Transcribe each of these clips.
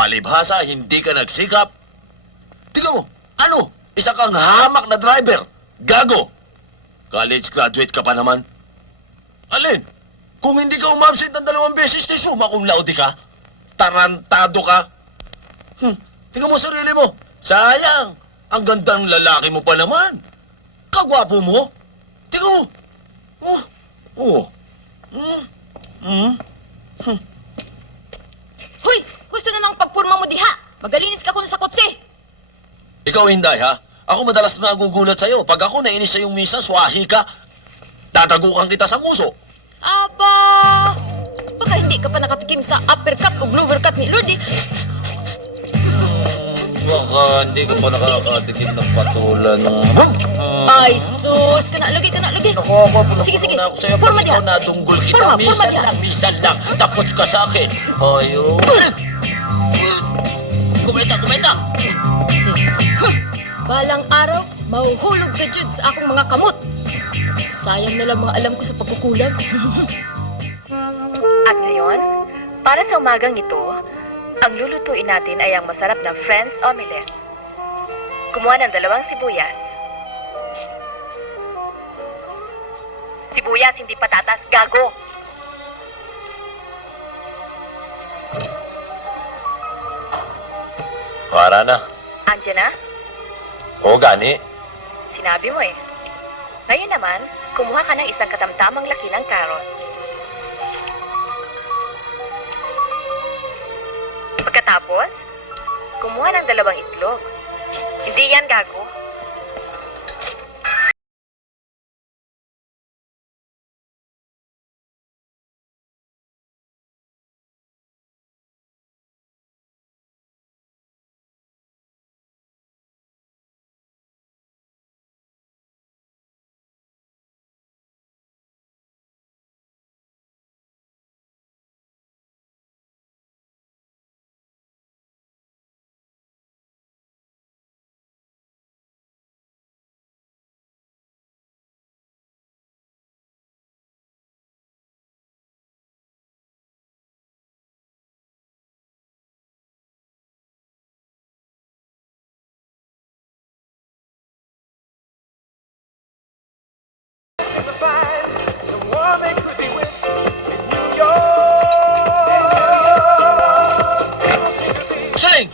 Palibhasa, hindi ka nagsikap. Tingnan mo, ano? Isa kang hamak na driver. Gago. College graduate ka pa naman. Alin? Kung hindi ka umabsent ng 2 beses, ni summa cum laude ka. Tarantado ka. Tingnan mo sarili mo. Sayang. Ang ganda ng lalaki mo pa naman. Kagwapo mo. Tingnan mo. Hoy! Gusto na ng pagpurma mo diha! Magalinis ka kuno sa kotse! Ikaw, Inday, ha? Ako madalas nagugulat sa'yo. Pag ako nainis sa iyong misa, swahi ka. Tatagukan kita sa nguso. Aba! Baka hindi ka pa nakatikim sa uppercut o lowercut ni Lord eh. Baka hindi ka pa nakakatikim ng patulan. Ay, sus! Kana lagi! Sige, Ako sa'yo, Purma pag diha! ikaw nadunggol kita, Purma minsan diha! lang. Tapos ka sa akin. Ayaw. Kumita! Balang araw, mahuhulog ka jud sa akong mga kamot. Sayang na lang mga alam ko sa pagkukulam. At ngayon, para sa umagang ito, ang lulutuin natin ay ang masarap na Friends Omelette. Kumuha ng 2 sibuyas. Sibuyas, hindi patatas, gago! Para na. Andiyan na? O, gani. Sinabi mo eh. Ngayon naman, kumuha ka ng isang katamtamang laki ng karot. Pagkatapos, kumuha ng 2 itlog. Hindi yan gago. Saling!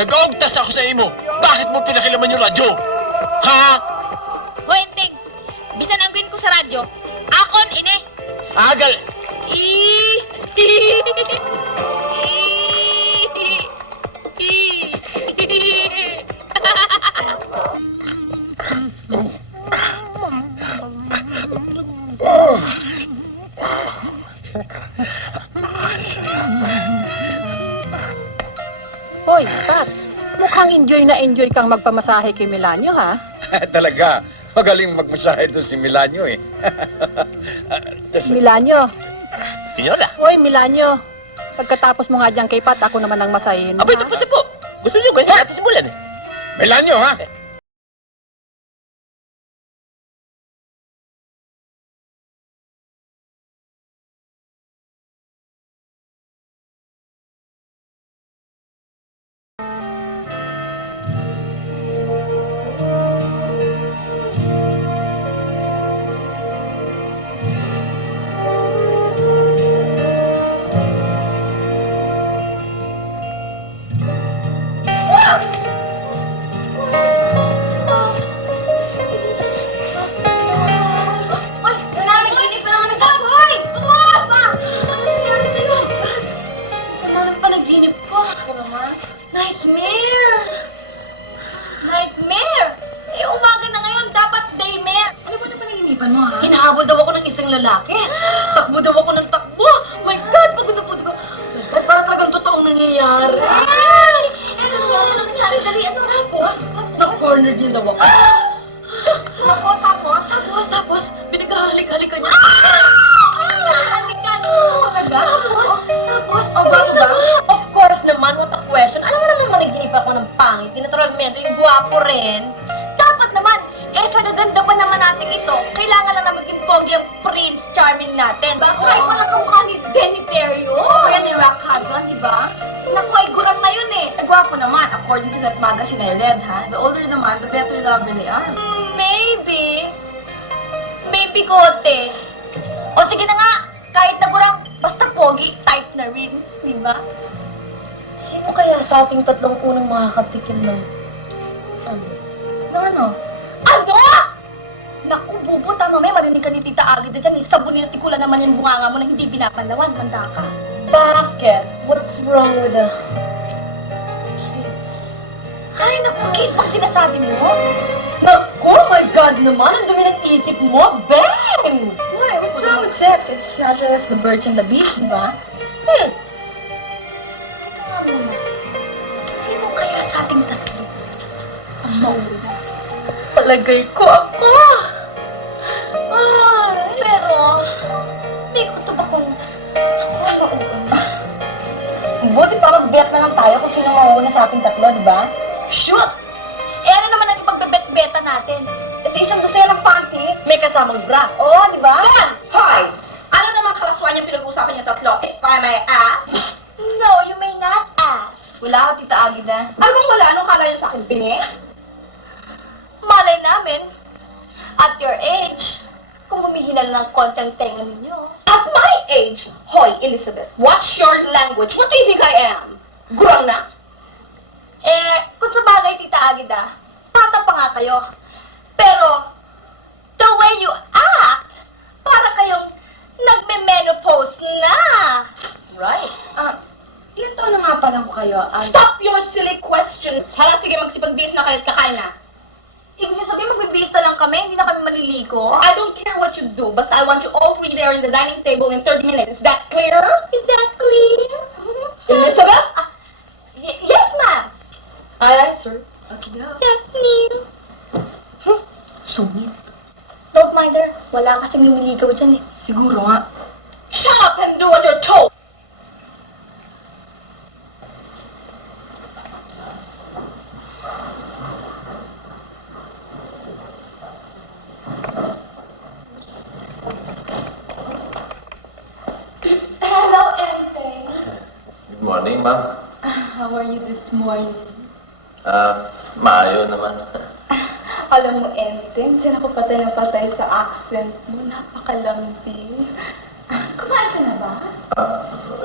Nag-augtas ako sa imo. Bakit mo pinakilaman yung radyo? Ha? Hoy, Enting! Bisan ang ko sa radyo. Akon, ine! Agal! Hoy, Pat, mukhang enjoy kang magpamasahe kay Milanyo, ha? Talaga, magaling magmasahe doon si Milanyo eh. Milanyo. Senyola! Hoy, Milanyo. Pagkatapos mo nga dyan kay Pat, ako naman ang masahin mo, Abay, ha? tapos na po. Gusto niyo ganyan natin simulan eh. Milanyo ha? Hoy! Nanaginip pa naman ng gabi! Hoy! Tungod! Ano nangyari sa'yo? Sama ng panaginip ko. Ako naman? Nightmare! Nightmare! Eh, umaga na ngayon. Dapat daymare. Ano ba na panaginipan mo, ha? Hinahabol daw ako ng isang lalaki. Takbo daw ako ng takbo. My God! Pagod na pagod ako. My God, para talagang totoong nangyayari. Ay! Ano nangyari? Dali, ano? Tapos? Na-cornered niya daw ako. Tapos, binaghahalik-halikan niya. Halikan! Talaga? Tapos, ba? Of course naman, what a question. Alam mo naman managinip ako ng pangit. Naturalmente, yung guwapo rin. Dapat naman, sa gaganda pa naman natin ito, kailangan lang na maging pogi ang Prince Charming natin. Kahit wala kamukha ni Denny Terrio. O yan ni Rock Hudson, di ba? Naku, ay gurang na yun eh. Ay, gwapo naman, according to that magazine I read, ha? The older the man, the better lover they are. Maybe. Maybe, kote. O sige na nga, kahit na gurang, basta pogi, type na rin. Di ba? Sino kaya sa ating tatlong unang makakatikim ng... Ano? Ano? Ano? Naku, bubo, tama may marinig ka ni Tita Agad dyan eh. Sabunin at tikula naman yung bunganga mo na hindi pinapanawan, manda ka. Bakit? What's wrong with the... Ay, naku, kiss bang sinasabi mo? Naku, my God naman, ang dumi ng isip mo, bang! Why? What's wrong with sex? It's natural as the birds and the bees, di ba? Teka nga muna, sino kaya sa ating tatlo ang mauna? Palagay ko ako! Ay, pero, may kutob akong ako ang mauna. Buti pa mag-bet na lang tayo kung sino mauna sa ating tatlo, di ba? Shoot! Eh, ano naman ang ipag-bet-beta natin? Ito isang doselang panty, may kasamang bra. Oo, di ba? Gan! Hoy! Ano naman kalaswaan yung pinag-uusapan niyo tatlo? If I may ask? No, you may not ask. Wala ako, Tita Agida. Ano bang wala? Anong kala niyo sa akin? Bingi? Malay namin, at your age, kung humihinal ng konting tenga ninyo. At my age? Hoy, Elizabeth, watch your language. What do you think I am? Gurang na? Eh, kung sa bagay, Tita Agida, bata pa nga kayo. Pero, the way you act, para kayong nagme-menopause na. Right. Ilan taon na nga pala ko kayo? Stop your silly questions. Hala, sige, magsipag-bis na kayo at kakain na. Ibig niyo sabihin, magbibista lang kami, hindi na kami maliligo. I don't care what you do, basta I want you all three there in the dining table in 30 minutes. Is that clear? Is that clear? Elizabeth? Yes, ma'am. Ay, sir. Okay, go. Yes, ma'am. Sungit. Don't mind her. Wala kasing lumiligaw dyan eh. Siguro nga. Shut up and do what you're told. Hello, Enteng. Good morning, ma'am. How are you this morning? Maayo naman. Alam mo, Enteng, dyan ako patay na patay sa accent mo. Napakalambing. Kumain ka na ba?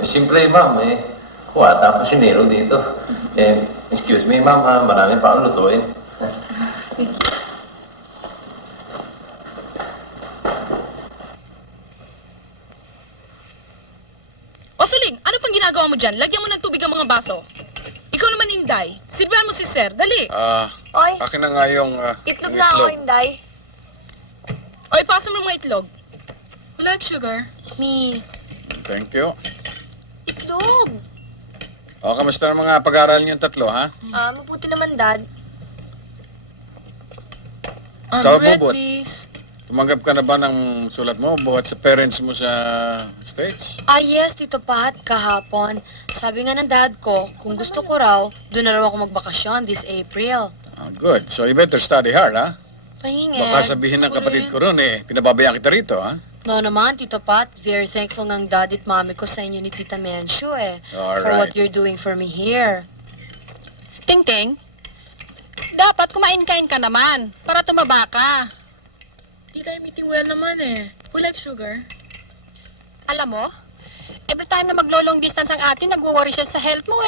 Siyempre, ma'am, kuwata ako sinero dito. Excuse me, ma'am, marami pa akong lutuin. Sige. O Suling, ano pang ginagawa mo dyan? Lagyan mo ng tubig ang mga baso. Ikaw naman, Inday. Silbihan mo si Sir. Dali. Oy, Akin na nga yung itlog yung na ako, Inday. O, ipasa mo ng mga itlog. Wala sugar. Me. Thank you. Itlog. O, kamusta ang mga pag-aaral niyong tatlo, ha? Mabuti naman, Dad. Ikaw, Bread, Bubot. please. Tumanggap ka na ba ng sulat mo buhat sa parents mo sa States? Yes, Tito Pat, kahapon. Sabi nga ng dad ko, kung gusto ko raw, doon na raw ako magbakasyon this April. Good. So you better study hard, ha? Pahingin. Baka sabihin ng kapatid ko ron, pinababayaan kita rito, ha? No naman, Tito Pat. Very thankful ng dad at mami ko sa inyo ni Tita Menchu for Alright. what you're doing for me here. Ting-ting, dapat kumain-kain ka naman para tumaba ka. Di tayo meeting well naman Who like sugar? Alam mo, every time na maglo-long distance ang atin, nagwo-worry siya sa health mo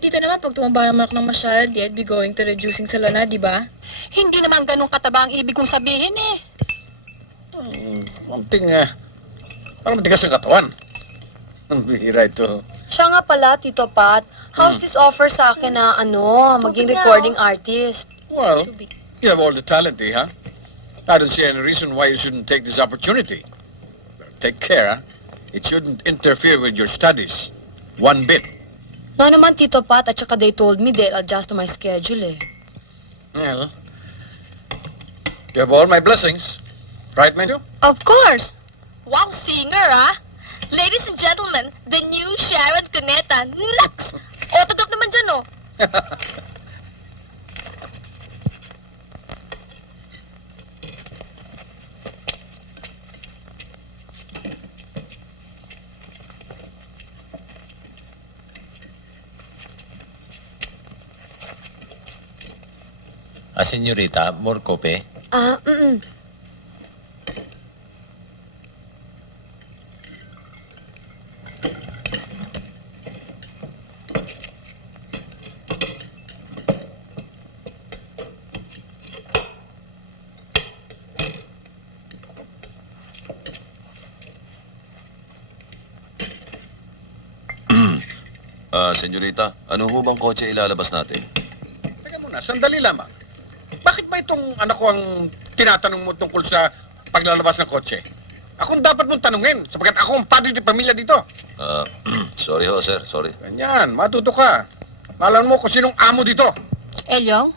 tita naman, pag tumaba naman ng masyad, I'd be going to the juicing salon na, di ba? Hindi naman ganun kataba ang ibig kong sabihin Mamting, parang matigas ang katawan. Ang bihira ito. Siya nga pala, Tito Pat, how's this offer sa akin na maging recording artist? Well, you have all the talent, ha? I don't see any reason why you shouldn't take this opportunity. Take care, ha? It shouldn't interfere with your studies. One bit. No naman, Tito Pat, at saka they told me they'll adjust to my schedule Well, you have all my blessings. Right, Menjo? Of course! Wow, singer, Ladies and gentlemen, the new Sharon Cuneta. Naks! Autotop naman dyan, senyorita, more kope? Ah, mm. Senyorita, ano ho bang kotse ilalabas natin? Teka muna, sandali lamang. Bakit ba itong anak ko ang tinatanong mo tungkol sa paglalabas ng kotse? Ako ang dapat mong tanungin, sapagkat ako ang padre de pamilya dito. Sorry ho, sir. Sorry. Ganyan, matuto ka. Malaman mo kung sinong amo dito. Elyong,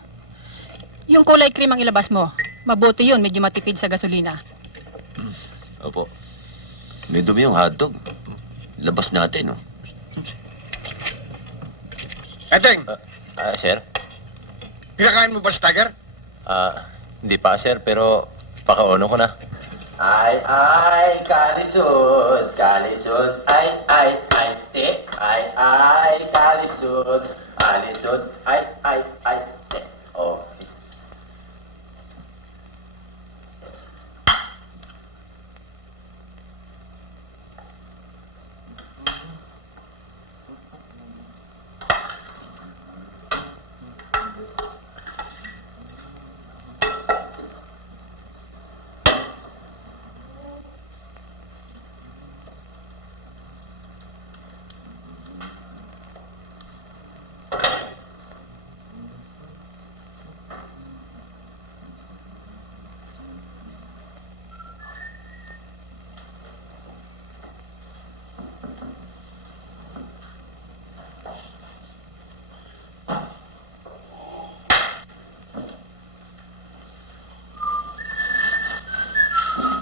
yung kulay cream ang ilabas mo. Mabuti yun, medyo matipid sa gasolina. Opo. May dumi yung hotdog. Labas natin, oh. Eteng, Sir? pinakain mo ba si Tiger? Hindi pa, sir, pero pakauno ko na. Ay, kalisod, kalisod, ay, te, ay, kalisod, kalisod, ay, te. Oh.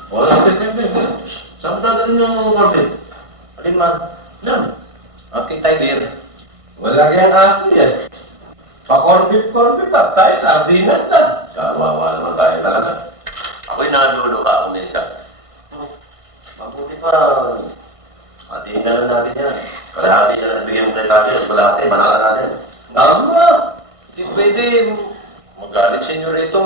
Wala, saan dadalhin yung korbe? Alin man? Yan. Okay, Tiger. Wala kayang aso yan. Pa-korbe pa. Tayo, sardinas na. Kawawa naman tayo talaga. Ako'y nalulo ka ako na isa. Mabuti pa. Hatiin na lang natin yan. Kalahati na lang bigyan mo kay Tiger. Kalahati, manaka natin. Tama. Hindi pwede magalit sa inyo rito.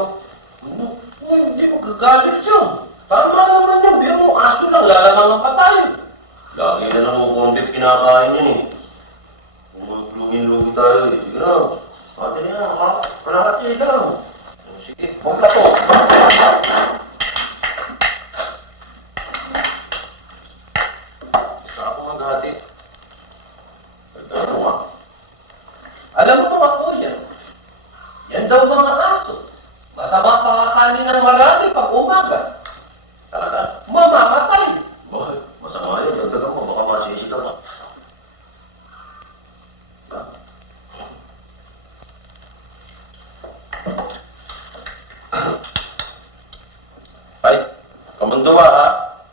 Hindi magagalit yun. Tama naman yun. Biro mo, aso lang. Lalamangan pa tayo. Lagi na lang mo kung kinakain yan eh. Luming-lugi tayo eh. Sige na. Atin yan. Kalahati lang. Sige, kumpla po. Saan ako maghati? Ano nga? Alam mo ako yan. Yan daw mga aso. Masama pakakanin ng marami pag umaga. Talaga? Mamamatay. Bakit? Masama yun. Dagdagan mo. Baka masisi ka pa. Ay, kamunduwa ha.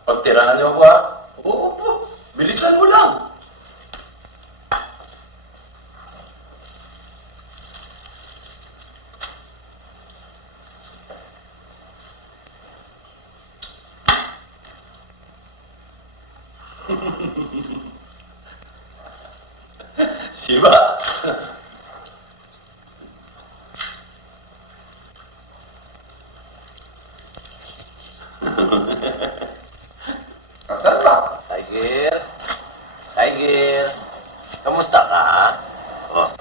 Pagtirahan niyo ako ha. Oo po. Bilisan mo lang. Siba. Asan ba? Tiger. Tiger. Kamusta ka, ha? Oh,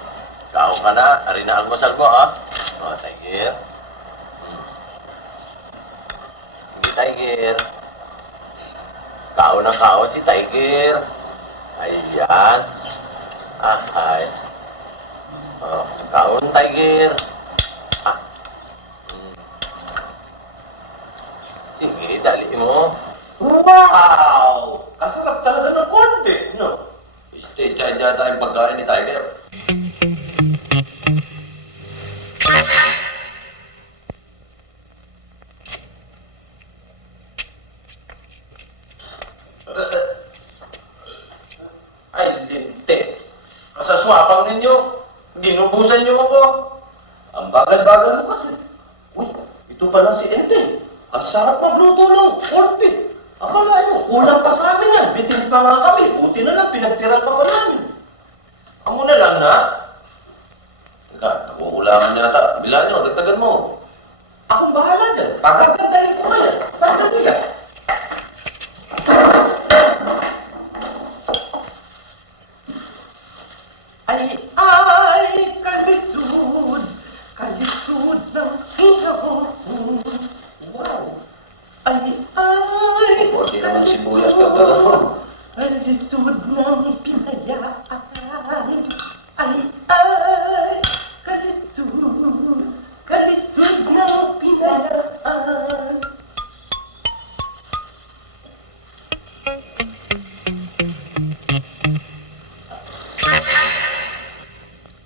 kao ka na. Ari na almusal mo, ha? Oh, Tiger. Sige, Tiger. Kao na kao si Tiger. Ayan. Ay. Oh, kaon, Tiger. Ah. Sige, dali mo. Wow! Kasarap talaga ng konti, no? Stay-chay yata yung pagkain ni Tiger. Ay, linte. Kasaswapang ninyo. Ginubusan niyo ako. Ang bagal-bagal mo kasi. Uy, ito pala si Ente. Ang sarap magluto ng konti. Akala nyo, kulang pa sa amin yan. Bitin pa nga kami. Buti na lang, pinagtira ka pa namin. Amo na lang na. Teka, nakukulangan yata. Bila nyo, dagdagan mo. Akong bahala dyan. Pagkagandahin ko kayo. Sandali lang. Ay, kalisod ng hinahon. Wow! Ay, Konti naman ang sibuyas ka talaga. kalisod ng pinayaan. Kalisod ng pinayaan.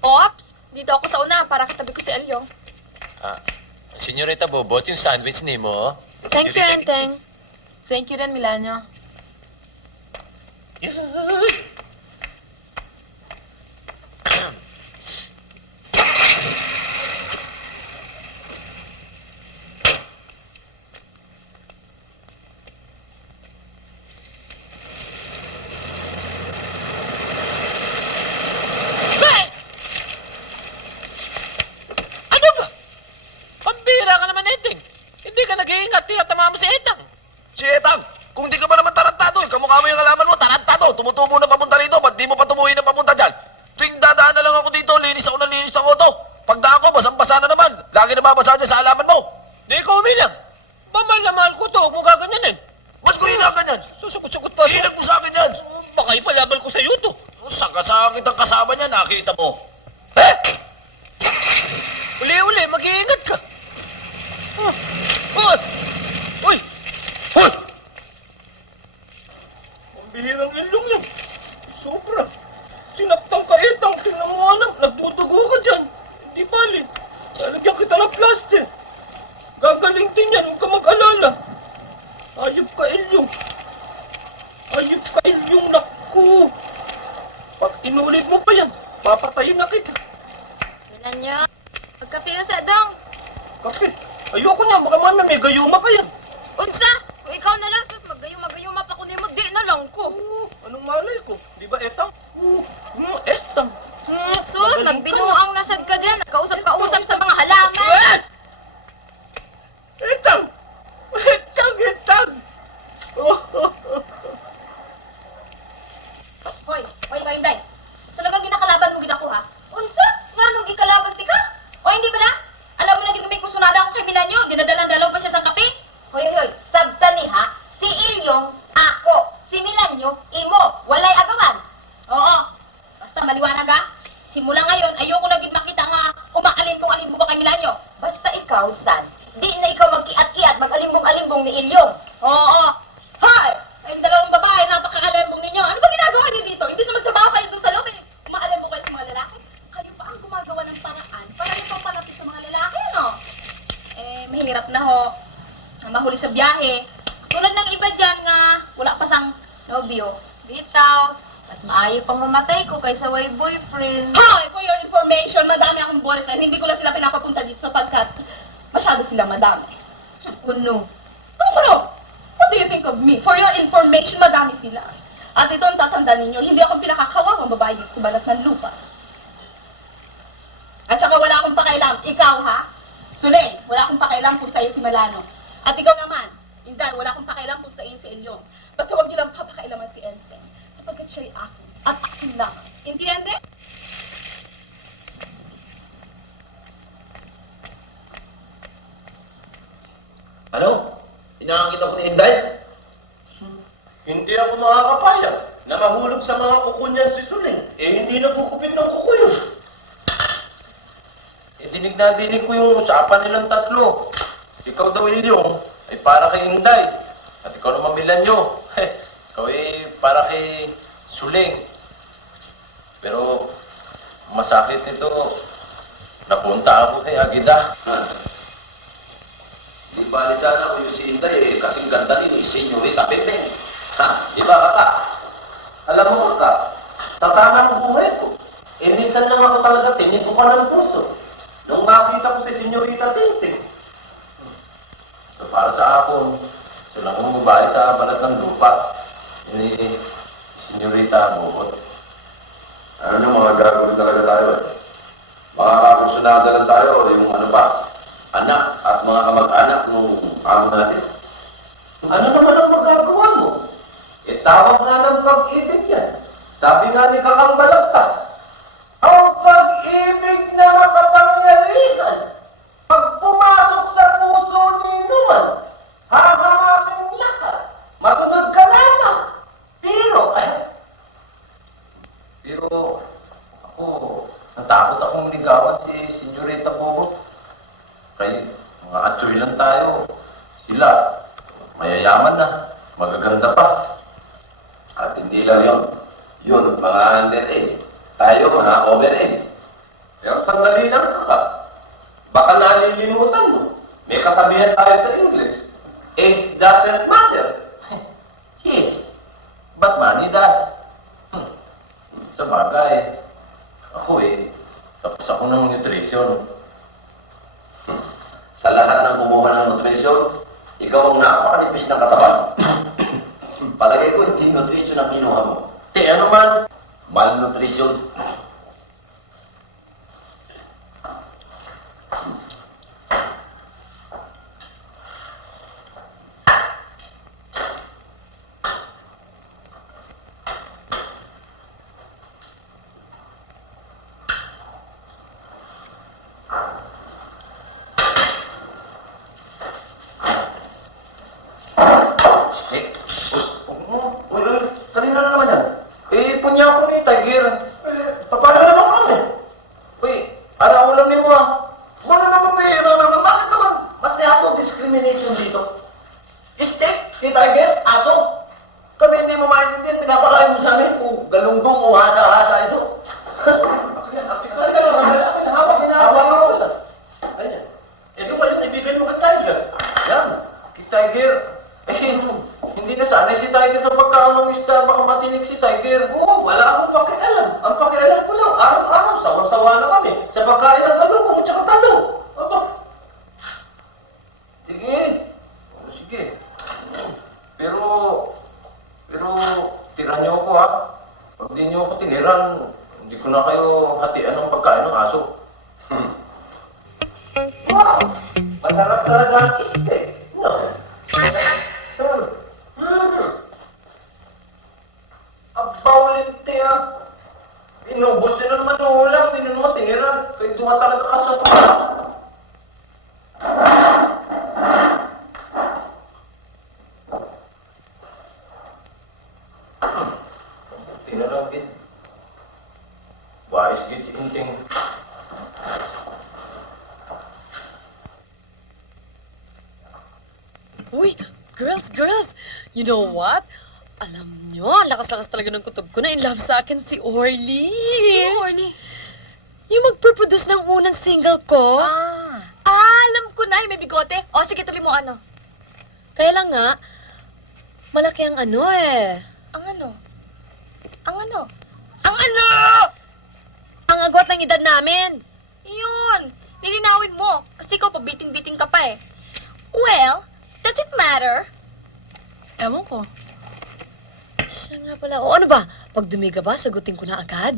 Ops! Dito ako sa una para katabi ko si Elyong. Senyorita Bobot, yung sandwich ni mo. Thank you, Enteng. Thank you rin, Milanyo. Ano ba? Pambira ka naman, Eteng. Hindi ka nag-iingat, tiyatama mo si Etang. Si Etang, kung di ka ba naman tarantado, kamukha mo yung alaman mo, tarantado, tumutubo na papunta rito, ba't di mo pa tumuhin na papunta dyan? Tuwing dadaan na lang ako dito, linis ako ng linis ng auto. Pagdaan ko, basang-basa na naman. Lagi na babasa dyan sa alaman mo. Di ko umilang. Mamahal na mahal ko to, huwag mo gaganyanin. Ba't ko hinakan yan? Susugot-sugot pa. Hinag mo sa akin yan. Baka ipalabal ko sa iyo to. Saan ka sa akin ang kasama niya, nakita mo? Eh! Uli-uli, mag-iingat ka. Uy! Hoy! Ang bihirang ilong yan. Sobra. Sinaktan ka, Etang. Tingnan mo anak, nagdudugo ka dyan. Hindi bali. Lalagyan kita ng plaster. Gagaling din yan, huwag ka mag-alala. Ayop ka, Ilyong. Ayop ka, Ilyong, naku. Pag inulit mo pa yan, papatayin na kita. Milanyo, magkape ka sa dong. Kape, ayoko na, baka man may gayuma pa yan. Unsa? Kung ikaw na lang, sus, maggayuma pa ko nimo, di na lang ko. Anong malay ko? Di ba, Etang? Etang. Sus, nagbinuang nasag ka din, nagkausap-kausap sa mga halaman. Etang! Etang, Etang! Hoy, Inday. Talagang ginakalaban mo gid ako ha? Unsa? Nga nung ikalaban ti ka? O hindi ba na? Alam mo na gid may kursunada ako kay Milanyo, dinadalang-dalaw pa siya sa kape. Hoy, sabta ni ha? Si Ilyong, ako. Si Milanyo, imo. Walay agawan. Oo. Basta maliwanag ha? Simula ngayon, ayoko na gid makita nga umaalim-bong ka kay Milanyo. Basta ikaw, San. Di na ikaw magkiat-kiat, mag-alimbong-alimbong ni Ilyong. Oo. Hoy! Ay, dalawang babae, napaka-alimbong ninyo. Ano ba ginagawa niyo dito? Hindi sa magtrabaho tayo doon sa loob eh. Umaalim-bong kayo sa mga lalaki. Kayo pa ang gumagawa ng paraan para ipapalapit sa mga lalaki, ano? Mahirap na ho. Ang mahuli sa biyahe. Tulad ng iba dyan nga, wala pa sang nobyo. Bitaw. Mas maayo pang mamatay ko kaysa way boyfriend. Hoy! For your information, madami akong boyfriend. Hindi ko lang sila pinapapunta dito sapagkat masyado sila madami. Kuno. Ano kuno? What do you think of me? For your information, madami sila. At ito ang tatandaan ninyo, hindi akong pinakakawawang babae dito sa balat ng lupa. At saka wala akong pakailam. Ikaw, ha? Sulen, wala akong pakailam kung sa'yo si Malano. At ikaw naman, Inday, wala akong pakailam kung sa'yo si Elyong. Basta huwag niyo lang papakailaman si Enteng. Kapagkat siya'y akin. At akin lang. Intiende? Ano? Inaangkin ako ni Inday? Hindi ako makakapayag na mahulog sa mga kuko niyan si Suling. Hindi nagkukupit ng kuko yun. Dinig na dinig ko yung usapan nilang tatlo. Ikaw daw, Ilyong, ay para kay Inday. At ikaw naman, Milanyo. Ikaw ay para kay Suling. Pero masakit nito. Napunta ako kay Agida. Di bali sana kung yung si Inday kasing ganda ni Senyorita Pepeng. Ha? Di ba, kaka? Alam mo ka, tatama ng buhay ko. Minsan lang ako talaga tinito ka ng puso. Nung makita ko si Senyorita Tinting. So para sa akin, silang umubay sa balat ng lupa. Ini si Senyorita Bobot. Ano na mga gagawin talaga tayo eh? Makakakursunada lang tayo o yung ano pa? anak at mga kamag-anak nung amo natin. Ano naman ang magagawa mo? Tawag nga ng pag-ibig yan. Sabi nga ni Kakang Balagtas, ang pag-ibig na makapangyarihan, pag pumasok sa puso ni Numan, hahamakin lahat, masunod ka lamang. Pero, ako, natakot akong ligawan si Senyorita Bobo. Kaya, mga atsoy lang tayo. Sila, mayayaman na, magaganda pa. At hindi lang yun. Yun, mga underage. Tayo, mga overage. Pero sandali lang ka. Baka nalilimutan mo. May kasabihan tayo sa English. Age doesn't matter. Yes, but money does. Sa bagay, ako tapos ako ng nutrition. Sa lahat ng kumuha ng nutrition, ikaw ang napakanipis ng katawan. Palagay ko, hindi nutrition ang kinuha mo. Ano man? Malnutrition. Uy, kanina na naman yan. Punya ako ni Tiger. Paano naman kami? Uy, araw ulam ni mo Wala naman pera naman. Bakit naman masyado discrimination dito? Steak, ni Tiger, aso. Kami hindi mo maintindihan, pinapakain mo sa amin kung galunggong o hasa-hasa ito. Ito ba yung ibigay mo kay Tiger? Yan. Kay Tiger? Hindi na sanay si Tiger sa pagkaon ng isda. Baka matinig si Tiger. Oo, wala akong pakialam. Ang pakialam ko lang, araw-araw, sawa-sawa na kami sa pagkain ng galunggong at saka talong. Aba. Sige. Sige. Pero, tira niyo ako Pag di niyo ako tiniran, hindi ko na kayo hatian ng pagkain ng aso. Wow! Masarap talaga ang steak. No? Abawalinte Inubos din naman ng ulam, hindi na naman tiniran. Kaya dumatalaga ka sa tuwa. Tinalang din. Wais gid si Inting. Uy, girls! You know what? Alam nyo, ang lakas-lakas talaga ng kutob ko na in love sa akin si Orly. Sino, Orly? Yung mag-produce ng unang single ko. Alam ko na, yung may bigote. O, sige, tuloy mo ano. Kaya lang nga, malaki ang ano Ang ano? Ang ano? Ang ano? Ang agwat ng edad namin. Yun! Nilinawin mo. Kasi ikaw pabiting-biting ka pa Well, does it matter? Ewan ko. Siya nga pala. O ano ba? Pag dumiga ba, sagutin ko na agad?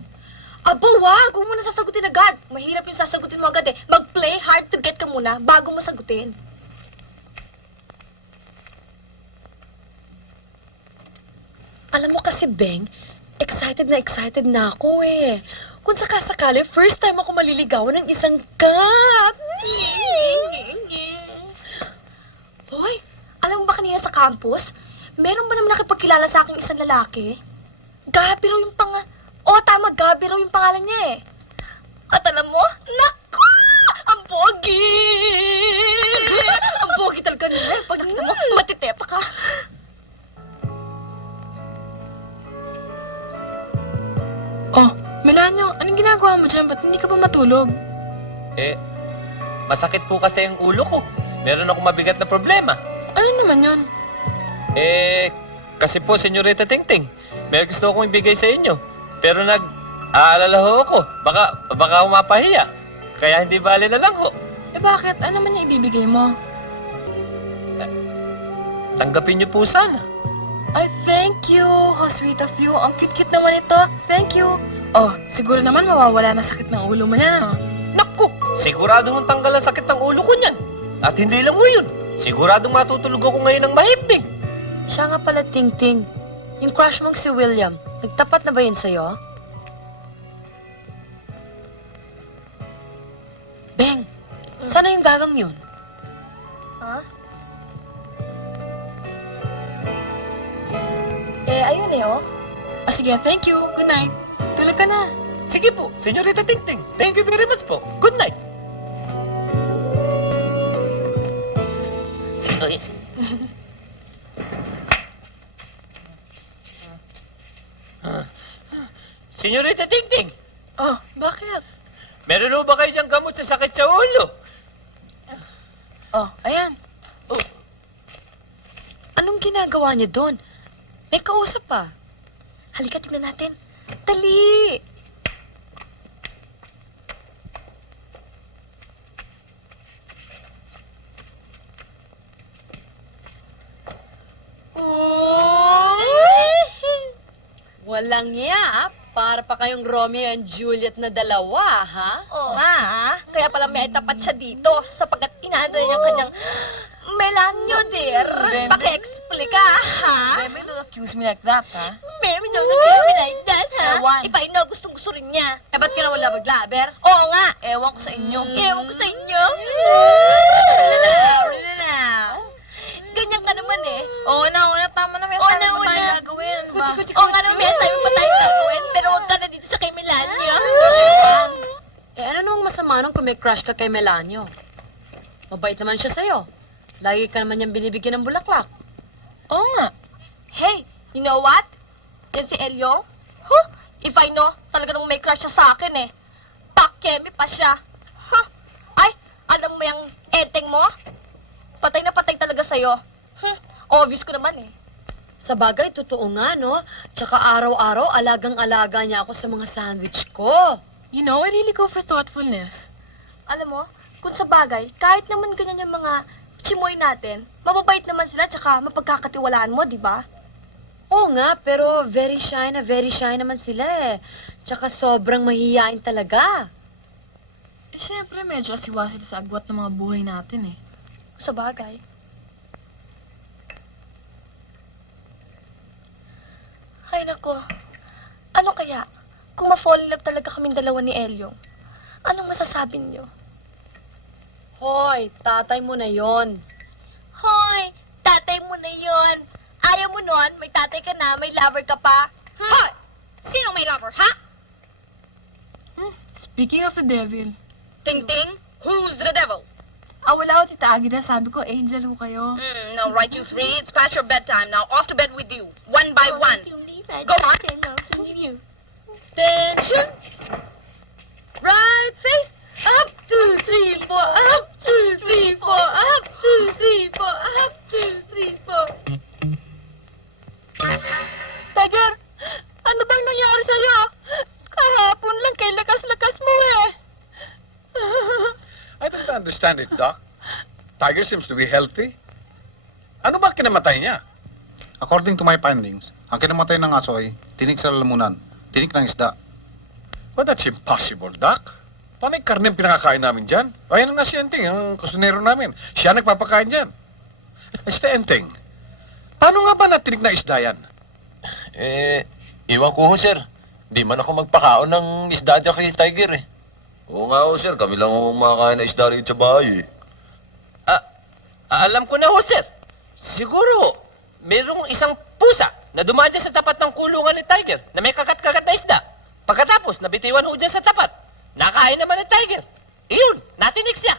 Aba, wag! Huwag mo na sasagutin agad. Mahirap yung sasagutin mo agad Mag-play hard to get ka muna bago mo sagutin. Alam mo kasi, Beng, excited na ako Kung sakasakali, first time ako maliligawan ng isang cat. Hoy, alam mo ba kanina sa campus? Meron ba naman nakipagkilala sa aking isang lalaki? Gabiro yung tama, Gabiro yung pangalan niya At alam mo, naku! Ang pogi! Ang pogi talaga niya Pag nakita mo, matitepa ka. Oh, Melanio, anong ginagawa mo dyan? Ba't hindi ka pa matulog? Masakit po kasi ang ulo ko. Meron akong mabigat na problema. Ano naman yun? Kasi po, Senyorita Tingting, may gusto akong ibigay sa inyo. Pero aalala ho ako. Baka ako mapahiya. Kaya hindi bale na lang ho. Bakit? Ano naman yung ibibigay mo? Tanggapin niyo po sana. Ay, thank you. How sweet of you. Ang cute-cute naman ito. Thank you. Oh, siguro naman mawawala na sakit ng ulo mo na. Naku! Sigurado mong tanggal ang sakit ng ulo ko niyan. At hindi lang mo yun. Siguradong matutulog ako ngayon ng mahimbing. Siya nga pala, Ting-Ting. Yung crush mong si William, nagtapat na ba yun sa'yo? Beng, sana yung gagang yun? Ha? Ayun eh, oh. Sige, thank you. Good night. Tulog ka na. Sige po, Senyorita Tingting. Thank you very much po. Good night. Ay. Senyorita Tingting, Oh, bakit? meron ho ba kayo diyang gamot sa sakit sa ulo? Oh, ayan. Anong ginagawa niya doon? May kausap pa. Halika, tignan natin. Dali! Walang iya, para pa kayong Romeo and Juliet na dalawa, ha? Oo nga, ah. Kaya pala may tapat siya dito sapagkat inaaday niya kanyang Melanio, dear. Ben- Paki-explica, ha? Baby, don't accuse me like that, ha? Mary, don't look like that, ha? Ewan. If I know, gustong-gusto rin niya. Eh, ba't ka na wala maglaber? Oo nga. Ewan ko sa inyo. Ewan ko sa inyo. Really now. Ganyan ka naman eh. Oo na, tama na. May Oo assignment na, pa tayo una. gagawin. Ba? Oo nga naman, may assignment pa tayong gagawin. Pero huwag ka na dito sa kay Melanio. Ano namang masama nung kung may crush ka kay Melanio? Mabait naman siya sa'yo. Lagi ka naman niyang binibigyan ng bulaklak. Oo nga. Hey, you know what? Yan si Elio. Huh? If I know, talaga nung may crush siya sa akin eh. Pakeme pa siya. Huh? Ay, alam mo yung eteng mo? Patay na patay talaga sa'yo. Obvious ko naman eh. Sa bagay, totoo nga, no? Tsaka araw-araw, alagang-alaga niya ako sa mga sandwich ko. You know, I really go for thoughtfulness. Alam mo, kung sa bagay, kahit naman ganyan yung mga chimoy natin, mababait naman sila tsaka mapagkakatiwalaan mo, di ba? Oo nga, pero very shy naman sila eh. Tsaka sobrang mahihain talaga. Eh, syempre, medyo asiwa sila sa agwat ng mga buhay natin eh. Sa bagay. Ay nako, ano kaya kung ma-fall in love talaga kaming dalawa ni Elio? Anong masasabi niyo? Hoy, tatay mo na yon. Hoy, tatay mo na yon. Ayaw mo nun, may tatay ka na, may lover ka pa. Hoy! Sino may lover, ha? Speaking of the devil. Ting-ting, who's the devil? Wala ko, Tita Agida. Sabi ko, angel ho kayo. Now, right, you three. It's past your bedtime. Now, off to bed with you. One by one. Go on. Attention. Right face. Up, 2, 3, 4. Up, 2, 3, 4. Up, 2, 3, 4. Up, 2, 3, 4. Tiger, ano bang nangyari sa'yo? Kahapon lang kay lakas-lakas mo eh. I don't understand it, Doc. Tiger seems to be healthy. Ano ba kinamatay niya? According to my findings, ang kinamatay ng aso ay tinik sa lalamunan, tinik ng isda. But that's impossible, Doc. Paano yung karne ang pinakakain namin dyan? Ayan nga si Enting, ang kusinero namin. Siya nagpapakain dyan. Este Enting, paano nga ba natinik na isda yan? Iwan ko ho, sir. Di man ako magpakaon ng isda dyan kay Tiger eh. Oo nga ho, sir. Kami lang ho makakain na isda rin sa bahay eh. Alam ko na ho, sir. Siguro, merong isang pusa na dumaan dyan sa tapat ng kulungan ni Tiger na may kagat-kagat na isda. Pagkatapos, nabitiwan ho dyan sa tapat. Nakain naman ni Tiger. Iyon, natinik siya.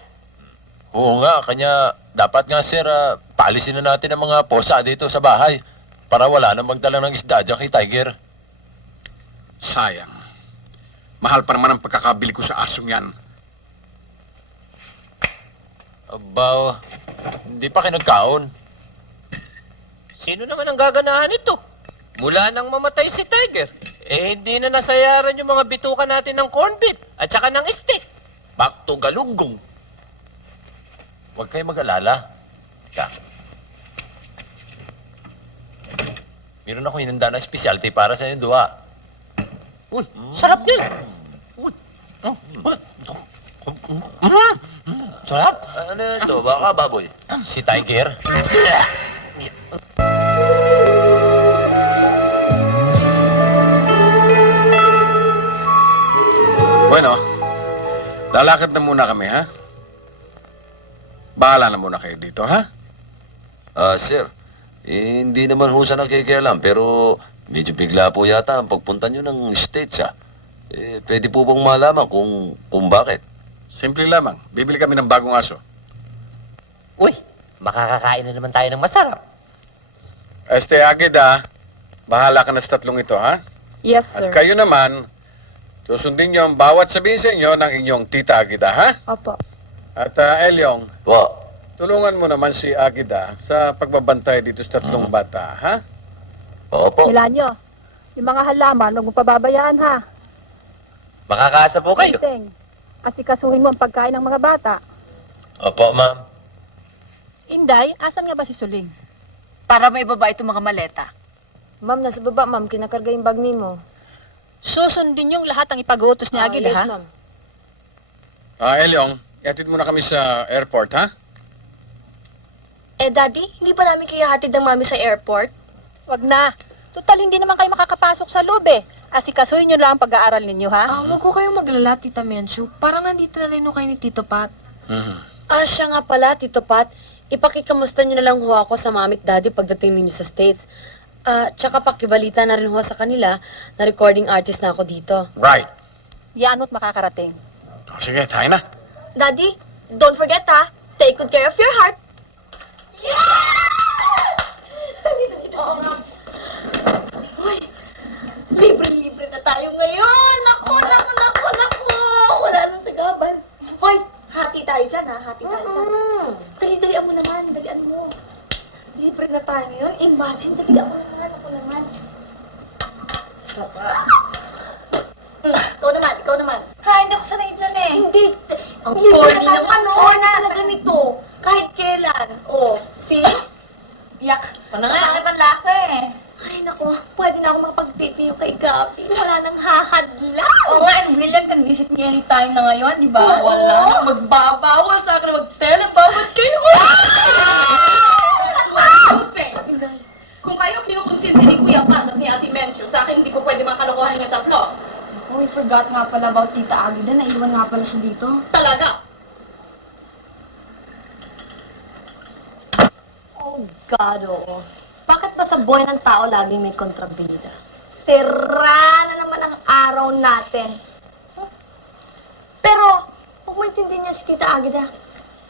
Oo nga, kanya dapat nga, sir, paalisin na natin ang mga posa dito sa bahay para wala na magdala ng isda dyan kay Tiger. Sayang. Mahal pa naman ang pagkakabili ko sa asong yan. Aba, hindi pa kinagkaon. Sino naman ang gaganahan ito? Mula nang mamatay si Tiger, hindi na nasayaran yung mga bituka natin ng corned beef at saka ng steak. Back to galunggong. Huwag kayo mag-alala. Teka. Meron ako hinanda na specialty para sa inyo duha. Uy, sarap niyan! Uy. Sarap. Ano ito? Baka baboy. Si Tiger. Bueno, lalakad na muna kami, ha? Bahala na muna kayo dito, ha? Sir, hindi naman ho sa nakikialam, pero medyo bigla po yata ang pagpunta nyo ng States, ha? Pwede po bang malaman kung bakit? Simple lamang. Bibili kami ng bagong aso. Uy, makakakain na naman tayo ng masarap. Agida, bahala ka na sa tatlong ito, ha? Yes, At kayo naman, susundin niyo ang bawat sabihin sa inyo ng inyong tita Agida, ha? Opo. At Elyong, Po. tulungan mo naman si Agida sa pagbabantay dito sa tatlong bata, ha? Opo. Milanyo, yung mga halaman, huwag mo pababayaan ha. Makakaasa po kayo. Teng, asikasuhin mo ang pagkain ng mga bata. Opo, ma'am. Inday, asan nga ba si Suling? Para may baba itong mga maleta. Ma'am, nasa baba, ma'am. Kinakarga yung bag ni mo. Susundin yung lahat ang ipag-utos ni Agila, yes, ha? ma'am. Elyong, ihatid muna kami sa airport, ha? Daddy, hindi ba namin kaya hatid ng mami sa airport? Wag na. Total, hindi naman kayo makakapasok sa loob, eh. Asikasuhin nyo lang ang pag-aaral ninyo, ha? Huwag ko kayong maglala, Tita Menchu. Parang nandito na rin kayo ni Tito Pat. Siya nga pala, Tito Pat. Ipakikamusta niyo na lang ho ako sa mami at daddy pagdating ninyo sa States. Tsaka pakibalita na rin ho sa kanila na recording artist na ako dito. Right. Yan mo't makakarating. Sige, tayo na. Daddy, don't forget take good care of your heart. Oo nga. Uy, libre-libre na tayo ngayon. Naku. Wala nang sagaban. Hoy, hati tayo dyan hati tayo dyan. Dali-dalian mo naman, dalian mo. Libre na tayo ngayon. Imagine, dalian mo naman, ako naman. Sarap. Ikaw naman. Hindi ako sanay dyan eh. Hindi. Ang corny naman. Corny na ganito. Kahit kailan. See? Yak. Panangakit ang lasa eh. Ay, naku. Pwede na ako makapag-pipi yung kay Gabi. Wala nang hahadla. Oo nga, and William can visit me anytime na ngayon, di ba? Wala nang magbabawal sa akin na mag-telebawal kayo. Kung kayo kinukonsinti ni Kuya Pat at ni Ate Mencho, sa akin hindi ko pwede makalokohan yung tatlo. We forgot nga pala about Tita Agida. Naiwan nga pala siya dito. Talaga? Oh God, oo. Bakit ba sa buhay ng tao laging may kontrabida? Sira na naman ang araw natin. Pero, huwag maintindihan niya si Tita Agida.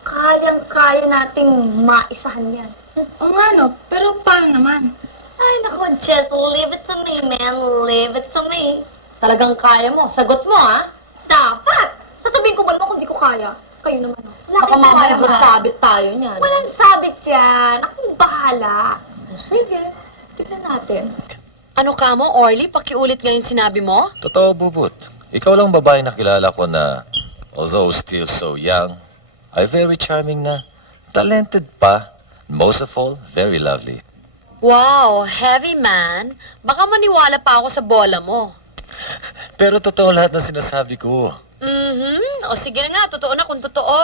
Kayang-kaya nating maisahan yan. Oo nga no, pero paano naman? Ay, naku, just leave it to me, man. Leave it to me. Talagang kaya mo. Sagot mo, ha? Dapat. Sasabihin ko ba mo kung di ko kaya? Kayo naman, no? Baka mamaya sabit tayo niyan. Walang sabit yan. Akong bahala. Sige. Tignan natin. Ano ka mo, Orly? Pakiulit ngayon sinabi mo? Totoo, Bubut. Ikaw lang babae na kilala ko na, although still so young, ay very charming na, talented pa, most of all, very lovely. Wow, heavy man. Baka maniwala pa ako sa bola mo. Pero totoo lahat ng sinasabi ko. O sige na nga, totoo na kung totoo.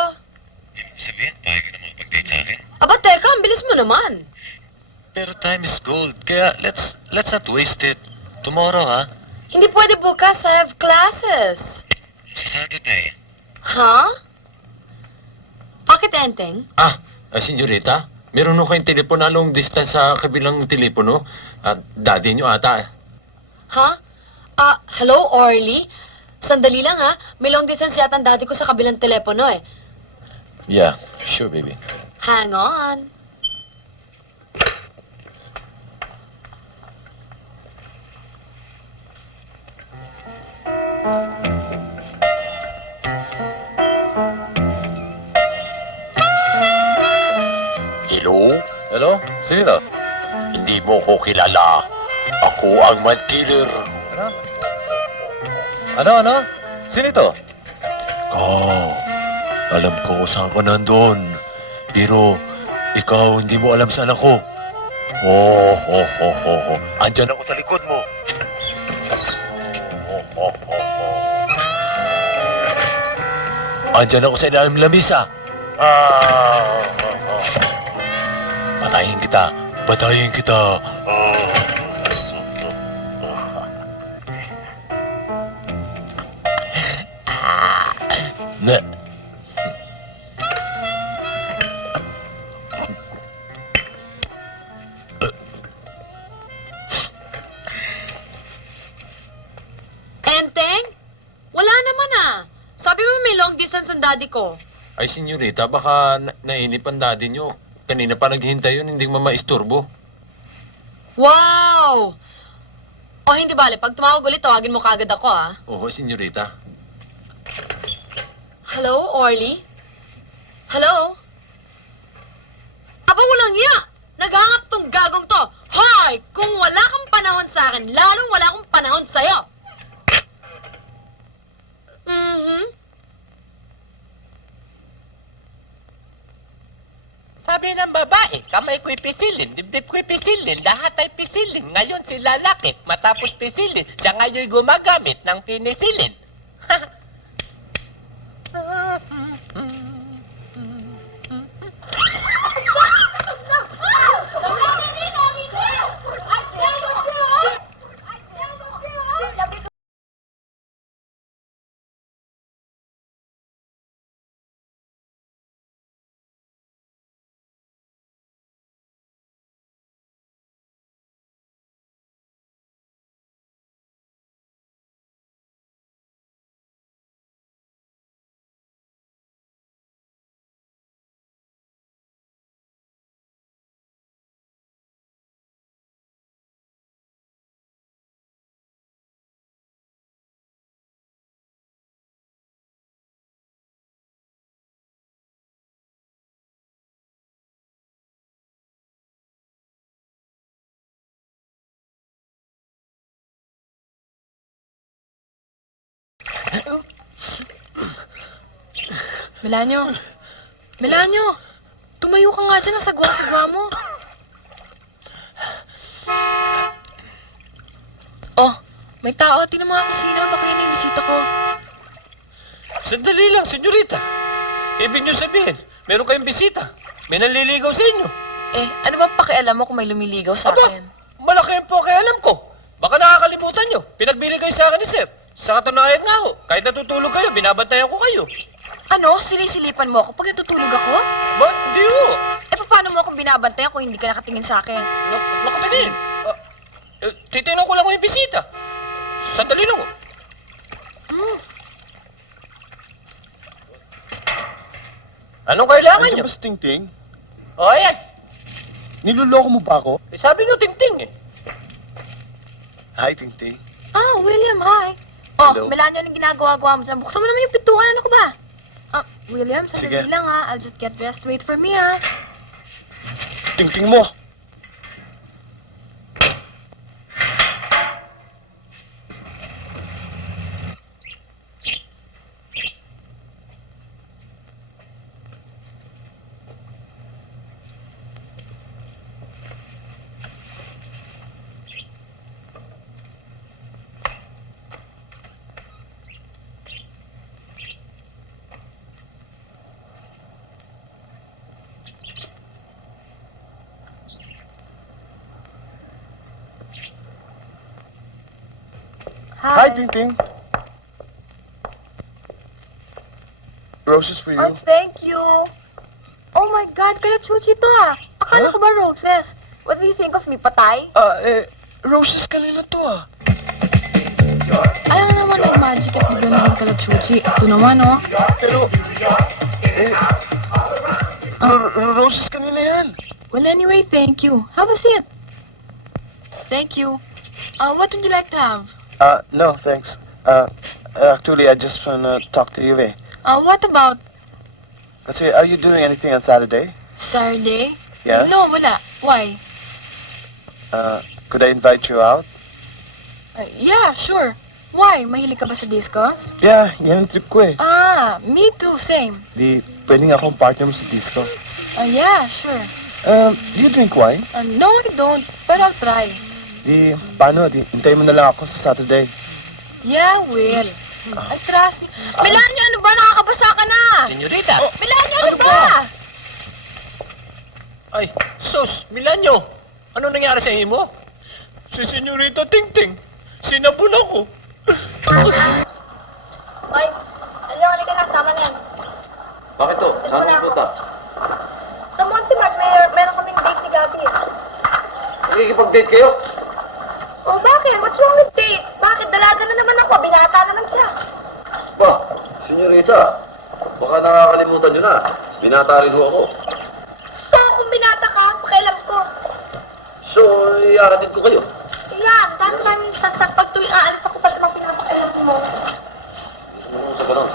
Sabihin, pahig ka na makapag-date sa akin. Aba, teka, ang bilis mo naman. Pero time is gold, kaya let's not waste it. Tomorrow, ha? Hindi pwede bukas, I have classes. Sa Saturday. Ha? Bakit, Enteng? Senyorita, meron ko kayong telepono na long distance sa kabilang telepono. At daddy nyo ata. Ha? Hello, Orly? Sandali lang, ha? May long distance yata ang daddy ko sa kabilang telepono, eh. Yeah, sure, baby. Hang on. Hello? Hello? Sino to? Hindi mo ko kilala. Ako ang mad killer. Ano? Sino ito? Alam ko kung saan ka nandun. Pero ikaw hindi mo alam saan ako. Andyan ako sa likod mo. Andyan ako sa ilalim ng lamisa. Patayin kita. Patayin kita. Ne. Enteng? Wala naman ah. Sabi mo may long distance ang daddy ko. Ay, senyorita, baka nainip ang daddy nyo. Kanina pa naghihintay yun, hindi mamaisturbo. Wow! O hindi bale, pag tumawag ulit, tawagin mo kagad ako ah. Oo, senyorita. Hello, Orly? Hello? Aba, walang iya! Naghangap tong gagong to! Hoy! Kung wala kang panahon sa akin, lalong wala akong panahon sa'yo! Sabi ng babae, kamay ko'y pisilin, dibdib ko'y pisilin, lahat ay pisilin. Ngayon si lalaki, matapos pisilin, siya ngayon'y gumagamit ng pinisilin. Melanio! Melanio! Tumayo ka nga dyan, ang sagwa-sagwa mo. Oh, may tao. Tinan mo ako sino. Baka yun yung bisita ko. Sandali lang, senyorita. Ibig nyo sabihin, meron kayong bisita. May nanliligaw sa inyo. Eh, ano ba pakialam mo kung may lumiligaw sa akin? Malaki ang pakialam ko. Baka nakakalimutan nyo. Pinagbinigay sa akin ni Sir. Sa katunayan nga ho, kahit natutulog kayo, binabantayan ko kayo. Ano? Sinisilipan mo ako pag natutulog ako? Ba't hindi ho? Eh, paano mo akong binabantayan kung hindi ka nakatingin sa akin? Nakatingin. Titingnan ko lang ko yung bisita. Sandali lang ho. Anong kailangan nyo? Mas Tingting? O, ayan. Niloloko mo ba ako? Eh, sabi nyo, ting-ting eh. Hi, Tingting. Ah, William, hi. Oh, Hello. Melanio, anong ginagawa-gawa mo dyan? Buksan mo naman yung pintuan. Ano ka ba? Ah, William, sandali Sige. lang ha. I'll just get dressed. Wait for me ha. Tingting mo! Hi, Tingting. Roses for you. Oh, thank you. Oh my God, kalachuchi to ah. Akala ko ba roses? What do you think of me, patay? Roses kanina to ah. Ayaw naman nag-magic at bigyan naman kalachuchi. Ito naman oh. Pero, roses kanina yan. Well, anyway, thank you. Have a seat. Thank you. What would you like to have? No, thanks. Actually, I just wanna talk to you, eh. What about Kasi, are you doing anything on Saturday? Saturday? Yeah? No, wala. Why? Could I invite you out? Yeah, sure. Why? Mahilig ka ba sa discos? Yeah, yan ang trip ko eh. Me too, same. Di, pwede nga akong partner mo sa disco. Yeah, sure. Do you drink wine? No, I don't. But I'll try. Di, paano? Di, hintayin mo na lang ako sa Saturday. Yeah, will. Ay, trust. Melania, ano ba? Nakakabasa ka na. Senyorita! Melania, ano ba? Ay, sus, Milanyo! Ano nangyari sa imo? Si Senyorita Tingting, sinabon ako. Oy, Elyong, halika na. Tama na yan. Bakit to? Saan Wala mo punta? Sa Montemart, meron kaming date ni Gabi. Nakikipag-date kayo? Oh, bakit? What's wrong with date? Bakit? Dalaga na naman ako. Binata naman siya. Ba, Senyorita, baka nakakalimutan nyo na. Binata rin ho ako. So, kung binata ka, pakialam ko. So, iaaratid ko kayo. Yan, dami-daming sasak. Pag tuwing aalis ako, pag naman pinapakailan mo. Ano sa ganun?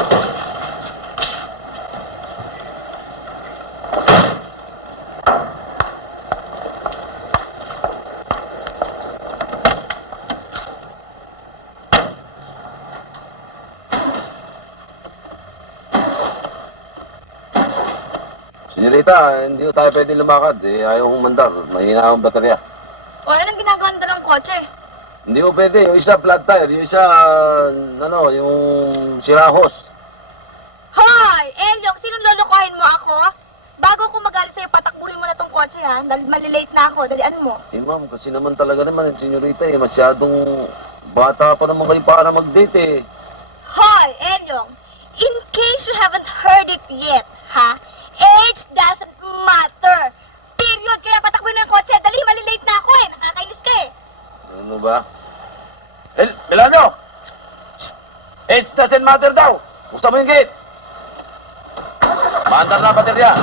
Senyorita, hindi ko tayo pwede lumakad. Ayaw kong mandar. Mahina akong baterya. O, anong ginagawa nila ng kotse? Hindi ko pwede. Yung isa flat tire. Yung isa, yung sirahos. Hoy! Elyong, sinong lolokohin mo ako? Bago ako magalit sa'yo, patakbuhin mo na tong kotse, ha? Dahil malilate na ako. Dalian mo. Ma'am, kasi naman talaga naman, senyorita, masyadong bata pa naman kayo para mag-date, Hoy, Elyong! In case you haven't heard it yet, ha? Age doesn't matter. Period. Kaya patakbuhin mo yung kotse. Dali, malilate na ako, eh. Nakakainis ka, eh. Ano ba? Milano! It doesn't matter daw! Buksan mo yung gate! Maandar na ang baterya!